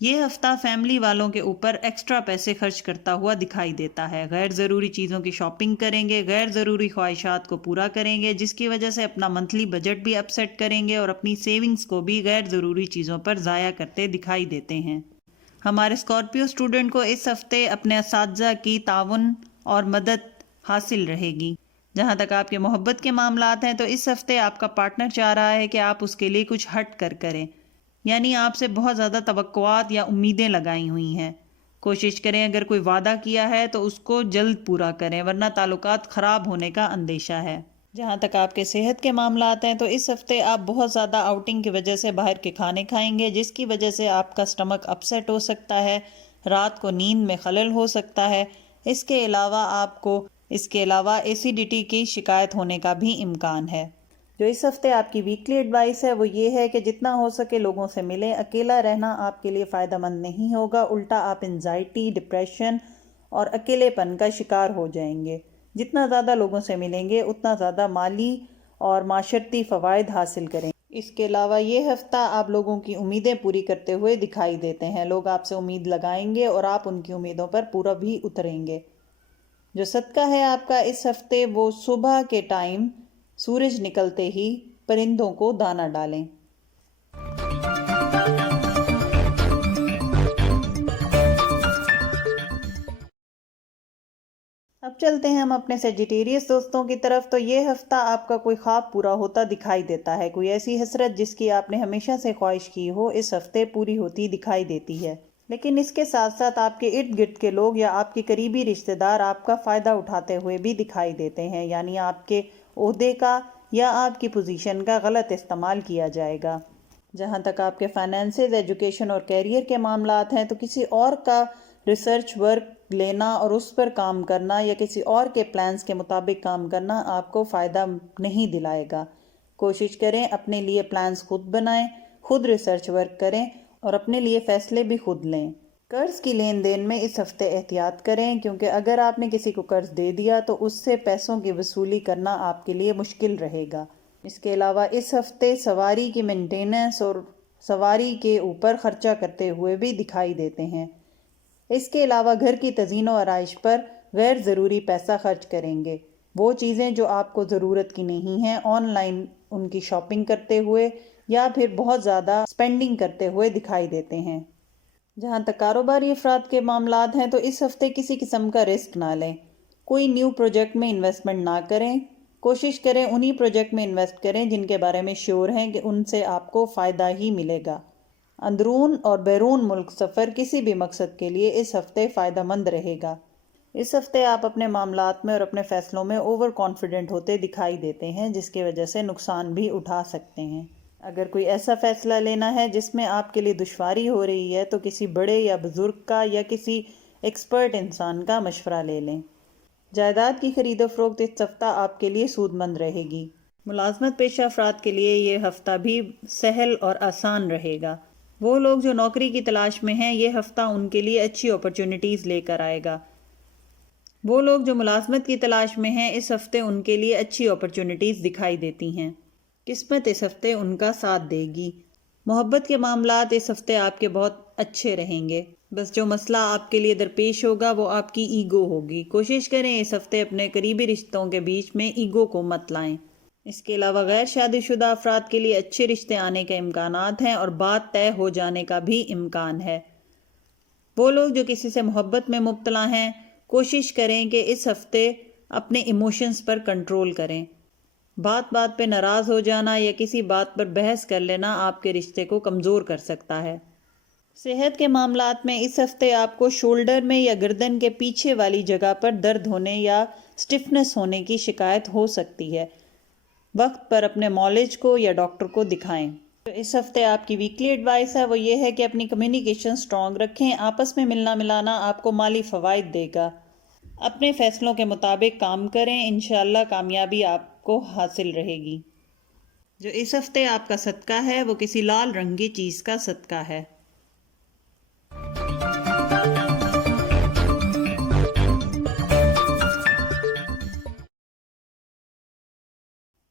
یہ ہفتہ فیملی والوں کے اوپر ایکسٹرا پیسے خرچ کرتا ہوا دکھائی دیتا ہے. غیر ضروری چیزوں کی شاپنگ کریں گے, غیر ضروری خواہشات کو پورا کریں گے, جس کی وجہ سے اپنا منتھلی بجٹ بھی اپ سیٹ کریں گے اور اپنی سیونگز کو بھی غیر ضروری چیزوں پر ضائع کرتے دکھائی دیتے ہیں. ہمارے اسکارپیو اسٹوڈنٹ کو اس ہفتے اپنے اساتذہ کی تعاون اور مدد حاصل رہے گی. جہاں تک آپ کے محبت کے معاملات ہیں تو اس ہفتے آپ کا پارٹنر چاہ رہا ہے کہ آپ اس کے لیے کچھ ہٹ کر کریں, یعنی آپ سے بہت زیادہ توقعات یا امیدیں لگائی ہوئی ہیں. کوشش کریں اگر کوئی وعدہ کیا ہے تو اس کو جلد پورا کریں, ورنہ تعلقات خراب ہونے کا اندیشہ ہے. جہاں تک آپ کے صحت کے معاملات ہیں تو اس ہفتے آپ بہت زیادہ آؤٹنگ کی وجہ سے باہر کے کھانے کھائیں گے, جس کی وجہ سے آپ کا سٹمک اپ سیٹ ہو سکتا ہے, رات کو نیند میں خلل ہو سکتا ہے. اس کے علاوہ ایسیڈیٹی کی شکایت ہونے کا بھی امکان ہے. جو اس ہفتے آپ کی ویکلی ایڈوائس ہے وہ یہ ہے کہ جتنا ہو سکے لوگوں سے ملیں. اکیلا رہنا آپ کے لیے فائدہ مند نہیں ہوگا, الٹا آپ انزائٹی, ڈپریشن اور اکیلے پن کا شکار ہو جائیں گے. جتنا زیادہ لوگوں سے ملیں گے اتنا زیادہ مالی اور معاشرتی فوائد حاصل کریں. اس کے علاوہ یہ ہفتہ آپ لوگوں کی امیدیں پوری کرتے ہوئے دکھائی دیتے ہیں. لوگ آپ سے امید لگائیں گے اور آپ ان کی امیدوں پر پورا بھی اتریں گے. جو صدقہ ہے آپ کا اس ہفتے وہ صبح کے ٹائم سورج نکلتے ہی پرندوں کو دانہ ڈالیں. اب چلتے ہیں ہم اپنے سیجیٹیریس دوستوں کی طرف. تو یہ ہفتہ آپ کا کوئی خواب پورا ہوتا دکھائی دیتا ہے. کوئی ایسی حسرت جس کی آپ نے ہمیشہ سے خواہش کی ہو اس ہفتے پوری ہوتی دکھائی دیتی ہے. لیکن اس کے ساتھ ساتھ آپ کے ارد گرد کے لوگ یا آپ کے قریبی رشتہ دار آپ کا فائدہ اٹھاتے ہوئے بھی دکھائی دیتے ہیں, یعنی آپ کے عہدے کا یا آپ کی پوزیشن کا غلط استعمال کیا جائے گا. جہاں تک آپ کے فائنینسز, ایجوکیشن اور کیریئر کے معاملات ہیں تو کسی اور کا ریسرچ ورک لینا اور اس پر کام کرنا یا کسی اور کے پلانز کے مطابق کام کرنا آپ کو فائدہ نہیں دلائے گا. کوشش کریں اپنے لیے پلانز خود بنائیں, خود ریسرچ ورک کریں اور اپنے لیے فیصلے بھی خود لیں. قرض کی لین دین میں اس ہفتے احتیاط کریں, کیونکہ اگر آپ نے کسی کو قرض دے دیا تو اس سے پیسوں کی وصولی کرنا آپ کے لیے مشکل رہے گا. اس کے علاوہ اس ہفتے سواری کی مینٹیننس اور سواری کے اوپر خرچہ کرتے ہوئے بھی دکھائی دیتے ہیں. اس کے علاوہ گھر کی تزئین و آرائش پر غیر ضروری پیسہ خرچ کریں گے. وہ چیزیں جو آپ کو ضرورت کی نہیں ہیں آن لائن ان کی شاپنگ کرتے ہوئے یا پھر بہت زیادہ سپینڈنگ کرتے ہوئے دکھائی دیتے ہیں. جہاں تک کاروباری افراد کے معاملات ہیں تو اس ہفتے کسی قسم کا رسک نہ لیں. کوئی نیو پروجیکٹ میں انویسٹمنٹ نہ کریں. کوشش کریں انہی پروجیکٹ میں انویسٹ کریں جن کے بارے میں شیور ہیں کہ ان سے آپ کو فائدہ ہی ملے گا. اندرون اور بیرون ملک سفر کسی بھی مقصد کے لیے اس ہفتے فائدہ مند رہے گا. اس ہفتے آپ اپنے معاملات میں اور اپنے فیصلوں میں اوور کانفیڈنٹ ہوتے دکھائی دیتے ہیں, جس کی وجہ سے نقصان بھی اٹھا سکتے ہیں. اگر کوئی ایسا فیصلہ لینا ہے جس میں آپ کے لیے دشواری ہو رہی ہے تو کسی بڑے یا بزرگ کا یا کسی ایکسپرٹ انسان کا مشورہ لے لیں. جائیداد کی خرید و فروخت اس ہفتہ آپ کے لیے سود مند رہے گی. ملازمت پیشہ افراد کے لیے یہ ہفتہ بھی سہل اور آسان رہے گا. وہ لوگ جو نوکری کی تلاش میں ہیں یہ ہفتہ ان کے لیے اچھی اپرچونٹیز لے کر آئے گا. وہ لوگ جو ملازمت کی تلاش میں ہیں اس ہفتے ان کے لیے اچھی اپرچونٹیز دکھائی دیتی ہیں. قسمت اس ہفتے ان کا ساتھ دے گی. محبت کے معاملات اس ہفتے آپ کے بہت اچھے رہیں گے. بس جو مسئلہ آپ کے لیے درپیش ہوگا وہ آپ کی ایگو ہوگی. کوشش کریں اس ہفتے اپنے قریبی رشتوں کے بیچ میں ایگو کو مت لائیں. اس کے علاوہ غیر شادی شدہ افراد کے لیے اچھے رشتے آنے کے امکانات ہیں اور بات طے ہو جانے کا بھی امکان ہے. وہ لوگ جو کسی سے محبت میں مبتلا ہیں کوشش کریں کہ اس ہفتے اپنے ایموشنز پر کنٹرول کریں. بات بات پہ ناراض ہو جانا یا کسی بات پر بحث کر لینا آپ کے رشتے کو کمزور کر سکتا ہے. صحت کے معاملات میں اس ہفتے آپ کو شولڈر میں یا گردن کے پیچھے والی جگہ پر درد ہونے یا سٹفنس ہونے کی شکایت ہو سکتی ہے. وقت پر اپنے معالج کو یا ڈاکٹر کو دکھائیں. تو اس ہفتے آپ کی ویکلی ایڈوائس ہے وہ یہ ہے کہ اپنی کمیونیکیشن سٹرونگ رکھیں. آپس میں ملنا ملانا آپ کو مالی فوائد دے گا. اپنے فیصلوں کے مطابق کام کریں. انشاءاللہ کامیابی آپ کو حاصل رہے گی. جو اس ہفتے آپ کا صدقہ ہے وہ کسی لال رنگی چیز کا صدقہ ہے.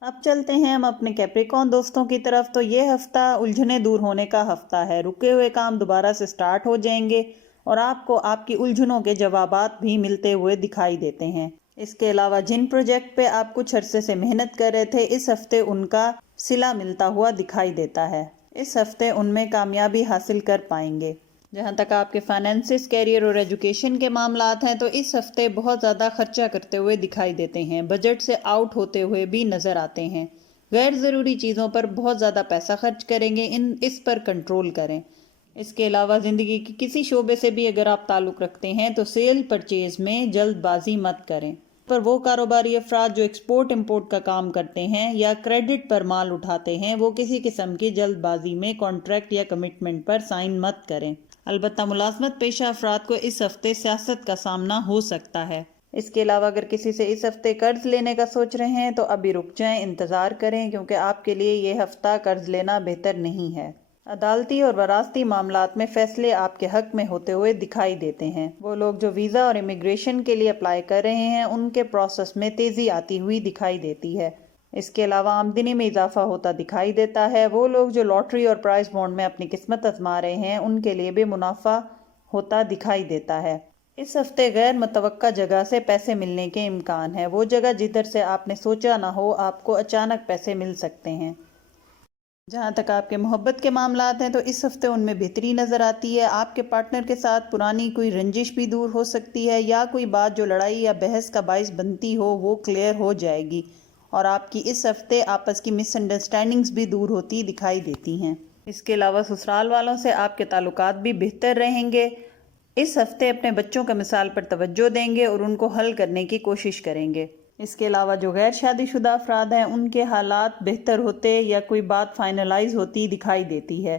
اب چلتے ہیں ہم اپنے کیپریکون دوستوں کی طرف. تو یہ ہفتہ الجھنیں دور ہونے کا ہفتہ ہے. رکے ہوئے کام دوبارہ سے سٹارٹ ہو جائیں گے اور آپ کو آپ کی الجھنوں کے جوابات بھی ملتے ہوئے دکھائی دیتے ہیں. اس کے علاوہ جن پروجیکٹ پہ آپ کچھ عرصے سے محنت کر رہے تھے اس ہفتے ان کا صلہ ملتا ہوا دکھائی دیتا ہے. اس ہفتے ان میں کامیابی حاصل کر پائیں گے. جہاں تک آپ کے فائنینسز، کیریئر اور ایجوکیشن کے معاملات ہیں تو اس ہفتے بہت زیادہ خرچہ کرتے ہوئے دکھائی دیتے ہیں. بجٹ سے آؤٹ ہوتے ہوئے بھی نظر آتے ہیں. غیر ضروری چیزوں پر بہت زیادہ پیسہ خرچ کریں گے. اس پر کنٹرول کریں. اس کے علاوہ زندگی کی کسی شعبے سے بھی اگر آپ تعلق رکھتے ہیں تو سیل پرچیز میں جلد بازی مت کریں. پر وہ کاروباری افراد جو ایکسپورٹ امپورٹ کا کام کرتے ہیں یا کریڈٹ پر مال اٹھاتے ہیں وہ کسی قسم کی جلد بازی میں کانٹریکٹ یا کمٹمنٹ پر سائن مت کریں. البتہ ملازمت پیشہ افراد کو اس ہفتے سیاست کا سامنا ہو سکتا ہے. اس کے علاوہ اگر کسی سے اس ہفتے قرض لینے کا سوچ رہے ہیں تو ابھی رک جائیں، انتظار کریں کیونکہ آپ کے لیے یہ ہفتہ قرض لینا بہتر نہیں ہے. عدالتی اور وراثتی معاملات میں فیصلے آپ کے حق میں ہوتے ہوئے دکھائی دیتے ہیں. وہ لوگ جو ویزا اور امیگریشن کے لیے اپلائی کر رہے ہیں ان کے پروسیس میں تیزی آتی ہوئی دکھائی دیتی ہے. اس کے علاوہ آمدنی میں اضافہ ہوتا دکھائی دیتا ہے. وہ لوگ جو لاٹری اور پرائز بانڈ میں اپنی قسمت آزما رہے ہیں ان کے لیے بھی منافع ہوتا دکھائی دیتا ہے. اس ہفتے غیر متوقع جگہ سے پیسے ملنے کے امکان ہے. وہ جگہ جدھر سے آپ نے سوچا نہ ہو آپ کو اچانک پیسے مل سکتے ہیں. جہاں تک آپ کے محبت کے معاملات ہیں تو اس ہفتے ان میں بہتری نظر آتی ہے. آپ کے پارٹنر کے ساتھ پرانی کوئی رنجش بھی دور ہو سکتی ہے یا کوئی بات جو لڑائی یا بحث کا باعث بنتی ہو وہ کلیئر ہو جائے گی اور آپ کی اس ہفتے آپس کی مس انڈرسٹینڈنگز بھی دور ہوتی دکھائی دیتی ہیں. اس کے علاوہ سسرال والوں سے آپ کے تعلقات بھی بہتر رہیں گے. اس ہفتے اپنے بچوں کا مثال پر توجہ دیں گے اور ان کو حل کرنے کی کوشش کریں گے. اس کے علاوہ جو غیر شادی شدہ افراد ہیں ان کے حالات بہتر ہوتے یا کوئی بات فائنلائز ہوتی دکھائی دیتی ہے.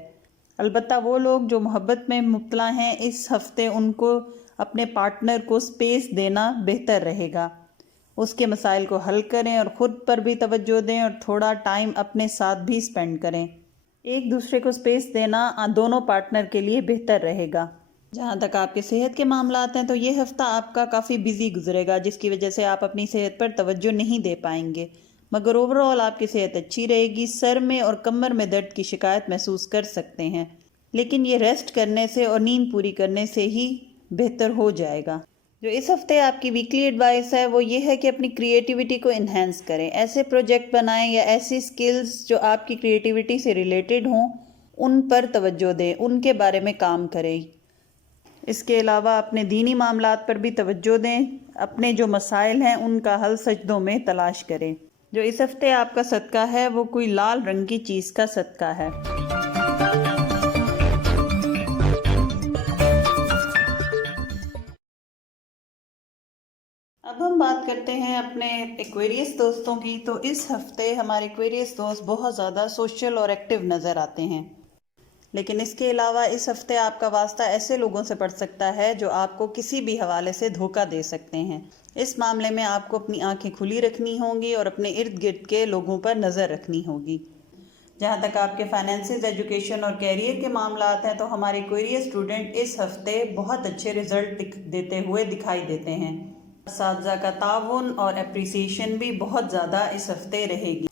البتہ وہ لوگ جو محبت میں مبتلا ہیں اس ہفتے ان کو اپنے پارٹنر کو سپیس دینا بہتر رہے گا. اس کے مسائل کو حل کریں اور خود پر بھی توجہ دیں اور تھوڑا ٹائم اپنے ساتھ بھی سپینڈ کریں. ایک دوسرے کو سپیس دینا دونوں پارٹنر کے لیے بہتر رہے گا. جہاں تک آپ کے صحت کے معاملات ہیں تو یہ ہفتہ آپ کا کافی بزی گزرے گا جس کی وجہ سے آپ اپنی صحت پر توجہ نہیں دے پائیں گے. مگر اوورآل آپ کی صحت اچھی رہے گی. سر میں اور کمر میں درد کی شکایت محسوس کر سکتے ہیں لیکن یہ ریسٹ کرنے سے اور نیند پوری کرنے سے ہی بہتر ہو جائے گا. جو اس ہفتے آپ کی ویکلی ایڈوائس ہے وہ یہ ہے کہ اپنی کریٹیوٹی کو انہینس کریں. ایسے پروجیکٹ بنائیں یا ایسی سکلز جو آپ کی کریٹیوٹی سے ریلیٹڈ ہوں ان پر توجہ دیں، ان کے بارے میں کام کریں. اس کے علاوہ اپنے دینی معاملات پر بھی توجہ دیں. اپنے جو مسائل ہیں ان کا حل سجدوں میں تلاش کریں. جو اس ہفتے آپ کا صدقہ ہے وہ کوئی لال رنگ کی چیز کا صدقہ ہے. اب ہم بات کرتے ہیں اپنے ایکویریس دوستوں کی. تو اس ہفتے ہمارے ایکویریس دوست بہت زیادہ سوشل اور ایکٹیو نظر آتے ہیں. لیکن اس کے علاوہ اس ہفتے آپ کا واسطہ ایسے لوگوں سے پڑ سکتا ہے جو آپ کو کسی بھی حوالے سے دھوکہ دے سکتے ہیں. اس معاملے میں آپ کو اپنی آنکھیں کھلی رکھنی ہوں گی اور اپنے ارد گرد کے لوگوں پر نظر رکھنی ہوگی. جہاں تک آپ کے فائنینسز، ایجوکیشن اور کیریئر کے معاملات ہیں تو ہمارے کوریئر اسٹوڈنٹ اس ہفتے بہت اچھے رزلٹ دیتے ہوئے دکھائی دیتے ہیں. اساتذہ کا تعاون اور اپریسیشن بھی بہت زیادہ اس ہفتے رہے گی.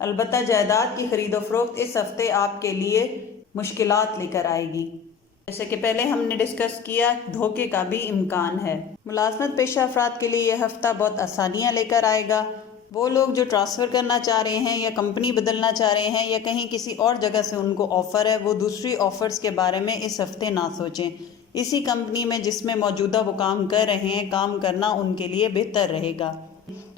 البتہ جائیداد کی خرید و فروخت اس ہفتے آپ کے لیے مشکلات لے کر آئے گی. جیسے کہ پہلے ہم نے ڈسکس کیا، دھوکے کا بھی امکان ہے۔ ملازمت پیشہ افراد کے لیے یہ ہفتہ بہت آسانیاں لے کر آئے گا۔ وہ لوگ جو ٹرانسفر کرنا چاہ رہے ہیں یا کمپنی بدلنا چاہ رہے ہیں یا کہیں کسی اور جگہ سے ان کو آفر ہے، وہ دوسری آفرز کے بارے میں اس ہفتے نہ سوچیں۔ اسی کمپنی میں جس میں موجودہ وہ کام کر رہے ہیں، کام کرنا ان کے لیے بہتر رہے گا۔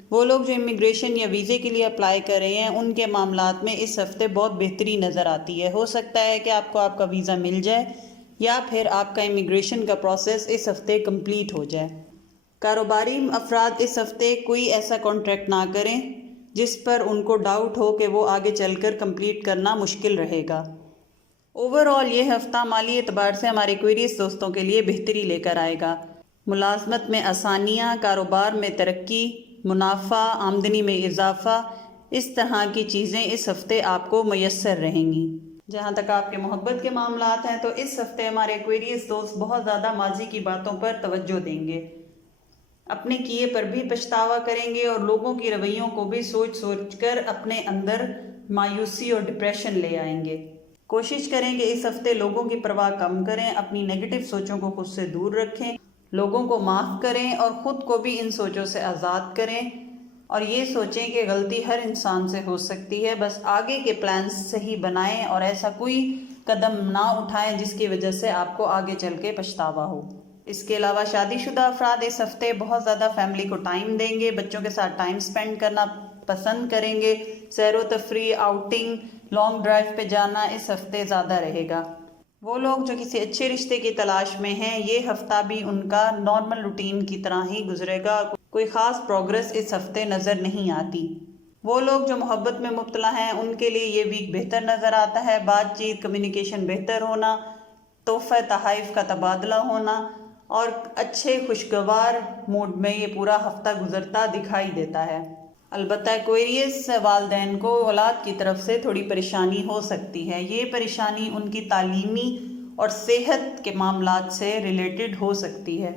وہ لوگ جو امیگریشن یا ویزے کے لیے اپلائی کر رہے ہیں، ان کے معاملات میں اس ہفتے بہت بہتری نظر آتی ہے۔ ہو سکتا ہے کہ آپ کا ویزا مل جائے یا پھر آپ کا امیگریشن کا پروسیس اس ہفتے کمپلیٹ ہو جائے۔ کاروباری افراد اس ہفتے کوئی ایسا کانٹریکٹ نہ کریں جس پر ان کو ڈاؤٹ ہو کہ وہ آگے چل کر کمپلیٹ کرنا مشکل رہے گا۔ اوورآل یہ ہفتہ مالی اعتبار سے ہمارے ایکویریس دوستوں کے لیے بہتری لے کر آئے گا۔ ملازمت میں آسانیاں، کاروبار میں ترقی، منافع، آمدنی میں اضافہ، اس طرح کی چیزیں اس ہفتے آپ کو میسر رہیں گی۔ جہاں تک آپ کے محبت کے معاملات ہیں تو اس ہفتے ہمارے ایکویریس دوست بہت زیادہ ماضی کی باتوں پر توجہ دیں گے، اپنے کیے پر بھی پچھتاوا کریں گے اور لوگوں کی رویوں کو بھی سوچ سوچ کر اپنے اندر مایوسی اور ڈپریشن لے آئیں گے۔ کوشش کریں کہ اس ہفتے لوگوں کی پرواہ کم کریں، اپنی نیگیٹو سوچوں کو خود سے دور رکھیں، لوگوں کو معاف کریں اور خود کو بھی ان سوچوں سے آزاد کریں، اور یہ سوچیں کہ غلطی ہر انسان سے ہو سکتی ہے، بس آگے کے پلانز صحیح بنائیں اور ایسا کوئی قدم نہ اٹھائیں جس کی وجہ سے آپ کو آگے چل کے پچھتاوا ہو۔ اس کے علاوہ شادی شدہ افراد اس ہفتے بہت زیادہ فیملی کو ٹائم دیں گے، بچوں کے ساتھ ٹائم سپینڈ کرنا پسند کریں گے، سیر و تفریح، آؤٹنگ، لانگ ڈرائیو پہ جانا اس ہفتے زیادہ رہے گا۔ وہ لوگ جو کسی اچھے رشتے کی تلاش میں ہیں، یہ ہفتہ بھی ان کا نارمل روٹین کی طرح ہی گزرے گا، کوئی خاص پروگرس اس ہفتے نظر نہیں آتی۔ وہ لوگ جو محبت میں مبتلا ہیں، ان کے لیے یہ ویک بہتر نظر آتا ہے، بات چیت، کمیونیکیشن بہتر ہونا، تحفہ تحائف کا تبادلہ ہونا اور اچھے خوشگوار موڈ میں یہ پورا ہفتہ گزرتا دکھائی دیتا ہے۔ البتہ ایکویریس والدین کو اولاد کی طرف سے تھوڑی پریشانی ہو سکتی ہے، یہ پریشانی ان کی تعلیمی اور صحت کے معاملات سے ریلیٹڈ ہو سکتی ہے۔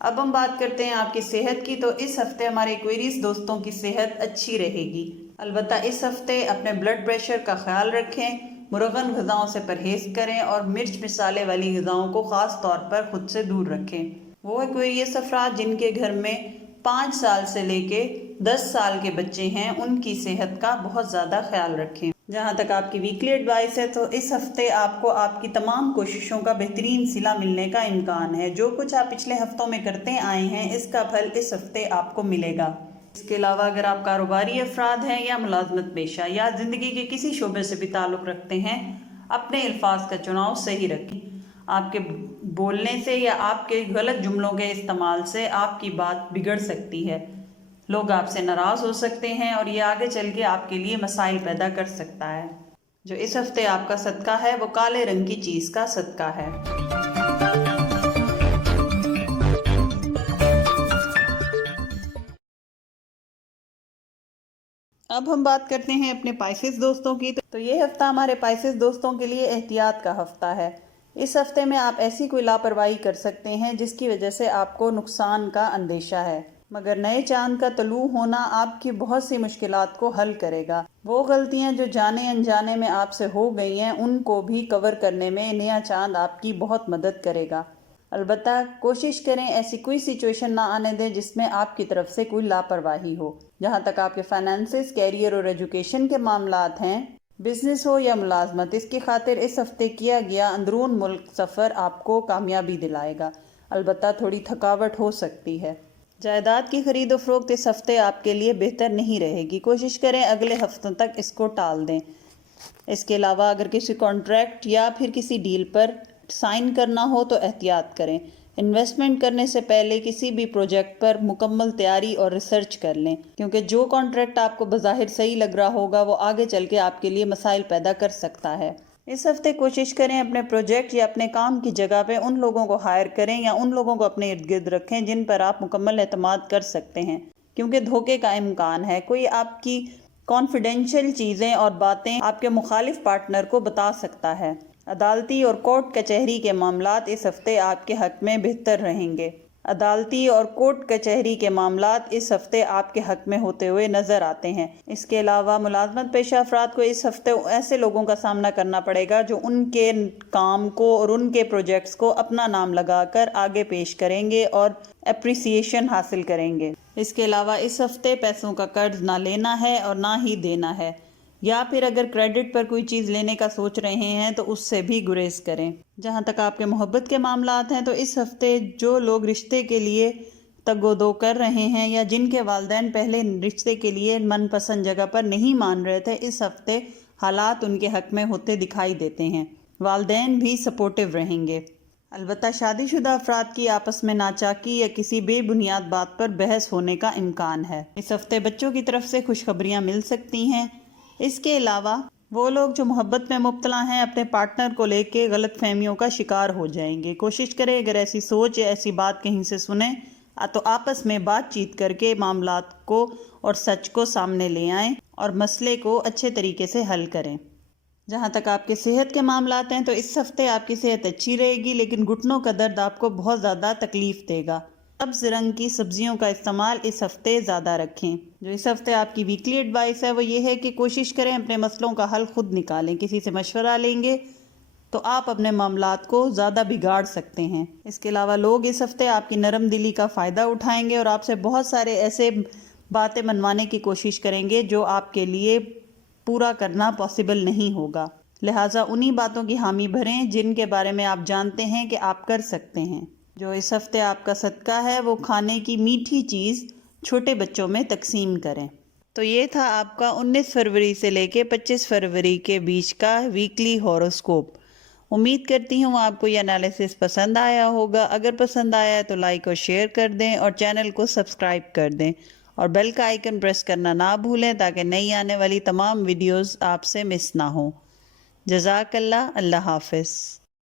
اب ہم بات کرتے ہیں آپ کی صحت کی، تو اس ہفتے ہمارے ایکویریس دوستوں کی صحت اچھی رہے گی، البتہ اس ہفتے اپنے بلڈ پریشر کا خیال رکھیں، مرغن غذاؤں سے پرہیز کریں اور مرچ مسالے والی غذاؤں کو خاص طور پر خود سے دور رکھیں۔ وہ ایکویریس افراد جن کے گھر میں 5 سال سے لے کے 10 سال کے بچے ہیں، ان کی صحت کا بہت زیادہ خیال رکھیں۔ جہاں تک آپ کی ویکلی ایڈوائس ہے تو اس ہفتے آپ کو آپ کی تمام کوششوں کا بہترین صلہ ملنے کا امکان ہے۔ جو کچھ آپ پچھلے ہفتوں میں کرتے آئے ہیں، اس کا پھل اس ہفتے آپ کو ملے گا۔ اس کے علاوہ اگر آپ کاروباری افراد ہیں یا ملازمت پیشہ یا زندگی کے کسی شعبے سے بھی تعلق رکھتے ہیں، اپنے الفاظ کا چناؤ صحیح رکھیں۔ آپ کے بولنے سے یا آپ کے غلط جملوں کے استعمال سے آپ کی بات بگڑ سکتی ہے، لوگ آپ سے ناراض ہو سکتے ہیں اور یہ آگے چل کے آپ کے لیے مسائل پیدا کر سکتا ہے۔ جو اس ہفتے آپ کا صدقہ ہے وہ کالے رنگ کی چیز کا صدقہ ہے۔ اب ہم بات کرتے ہیں اپنے پائسس دوستوں کی، تو یہ ہفتہ ہمارے پائسس دوستوں کے لیے احتیاط کا ہفتہ ہے۔ اس ہفتے میں آپ ایسی کوئی لاپرواہی کر سکتے ہیں جس کی وجہ سے آپ کو نقصان کا اندیشہ ہے، مگر نئے چاند کا طلوع ہونا آپ کی بہت سی مشکلات کو حل کرے گا۔ وہ غلطیاں جو جانے انجانے میں آپ سے ہو گئی ہیں، ان کو بھی کور کرنے میں نیا چاند آپ کی بہت مدد کرے گا۔ البتہ کوشش کریں ایسی کوئی سچویشن نہ آنے دیں جس میں آپ کی طرف سے کوئی لاپرواہی ہو۔ جہاں تک آپ کے فائنانسز، کیریئر اور ایجوکیشن کے معاملات ہیں، بزنس ہو یا ملازمت، اس کی خاطر اس ہفتے کیا گیا اندرون ملک سفر آپ کو کامیابی دلائے گا، البتہ تھوڑی تھکاوٹ ہو سکتی ہے۔ جائیداد کی خرید و فروخت اس ہفتے آپ کے لیے بہتر نہیں رہے گی، کوشش کریں اگلے ہفتوں تک اس کو ٹال دیں۔ اس کے علاوہ اگر کسی کانٹریکٹ یا پھر کسی ڈیل پر سائن کرنا ہو تو احتیاط کریں۔ انویسٹمنٹ کرنے سے پہلے کسی بھی پروجیکٹ پر مکمل تیاری اور ریسرچ کر لیں، کیونکہ جو کانٹریکٹ آپ کو بظاہر صحیح لگ رہا ہوگا وہ آگے چل کے آپ کے لیے مسائل پیدا کر سکتا ہے۔ اس ہفتے کوشش کریں اپنے پروجیکٹ یا اپنے کام کی جگہ پہ ان لوگوں کو ہائر کریں یا ان لوگوں کو اپنے ارد گرد رکھیں جن پر آپ مکمل اعتماد کر سکتے ہیں، کیونکہ دھوکے کا امکان ہے۔ کوئی آپ کی کانفیڈینشیل چیزیں اور باتیں آپ کے مخالف پارٹنر کو بتا سکتا ہے۔ عدالتی اور کورٹ کچہری کے معاملات اس ہفتے آپ کے حق میں بہتر رہیں گے۔ عدالتی اور کورٹ کچہری کے معاملات اس ہفتے آپ کے حق میں ہوتے ہوئے نظر آتے ہیں۔ اس کے علاوہ ملازمت پیشہ افراد کو اس ہفتے ایسے لوگوں کا سامنا کرنا پڑے گا جو ان کے کام کو اور ان کے پروجیکٹس کو اپنا نام لگا کر آگے پیش کریں گے اور اپریسیشن حاصل کریں گے۔ اس کے علاوہ اس ہفتے پیسوں کا قرض نہ لینا ہے اور نہ ہی دینا ہے، یا پھر اگر کریڈٹ پر کوئی چیز لینے کا سوچ رہے ہیں تو اس سے بھی گریز کریں۔ جہاں تک آپ کے محبت کے معاملات ہیں تو اس ہفتے جو لوگ رشتے کے لیے تگ و دو کر رہے ہیں یا جن کے والدین پہلے رشتے کے لیے من پسند جگہ پر نہیں مان رہے تھے، اس ہفتے حالات ان کے حق میں ہوتے دکھائی دیتے ہیں۔ والدین بھی سپورٹیو رہیں گے۔ البتہ شادی شدہ افراد کی آپس میں ناچاکی یا کسی بے بنیاد بات پر بحث ہونے کا امکان ہے۔ اس ہفتے بچوں کی طرف سے خوشخبریاں مل سکتی ہیں۔ اس کے علاوہ وہ لوگ جو محبت میں مبتلا ہیں اپنے پارٹنر کو لے کے غلط فہمیوں کا شکار ہو جائیں گے۔ کوشش کریں اگر ایسی سوچ یا ایسی بات کہیں سے سنیں تو آپس میں بات چیت کر کے معاملات کو اور سچ کو سامنے لے آئیں اور مسئلے کو اچھے طریقے سے حل کریں۔ جہاں تک آپ کے صحت کے معاملات ہیں تو اس ہفتے آپ کی صحت اچھی رہے گی، لیکن گھٹنوں کا درد آپ کو بہت زیادہ تکلیف دے گا۔ سبز رنگ کی سبزیوں کا استعمال اس ہفتے زیادہ رکھیں۔ جو اس ہفتے آپ کی ویکلی ایڈوائس ہے وہ یہ ہے کہ کوشش کریں اپنے مسئلوں کا حل خود نکالیں۔ کسی سے مشورہ لیں گے تو آپ اپنے معاملات کو زیادہ بگاڑ سکتے ہیں۔ اس کے علاوہ لوگ اس ہفتے آپ کی نرم دلی کا فائدہ اٹھائیں گے اور آپ سے بہت سارے ایسے باتیں منوانے کی کوشش کریں گے جو آپ کے لیے پورا کرنا پاسبل نہیں ہوگا۔ لہٰذا انہی باتوں کی حامی بھریں جن کے بارے میں آپ جانتے ہیں کہ آپ کر سکتے ہیں۔ جو اس ہفتے آپ کا صدقہ ہے وہ کھانے کی میٹھی چیز چھوٹے بچوں میں تقسیم کریں۔ تو یہ تھا آپ کا 19 فروری سے لے کے 25 فروری کے بیچ کا ویکلی ہاروسکوپ۔ امید کرتی ہوں آپ کو یہ انالیسس پسند آیا ہوگا۔ اگر پسند آیا ہے تو لائک اور شیئر کر دیں اور چینل کو سبسکرائب کر دیں اور بیل کا آئیکن پریس کرنا نہ بھولیں تاکہ نئی آنے والی تمام ویڈیوز آپ سے مس نہ ہوں۔ جزاک اللہ۔ اللہ حافظ۔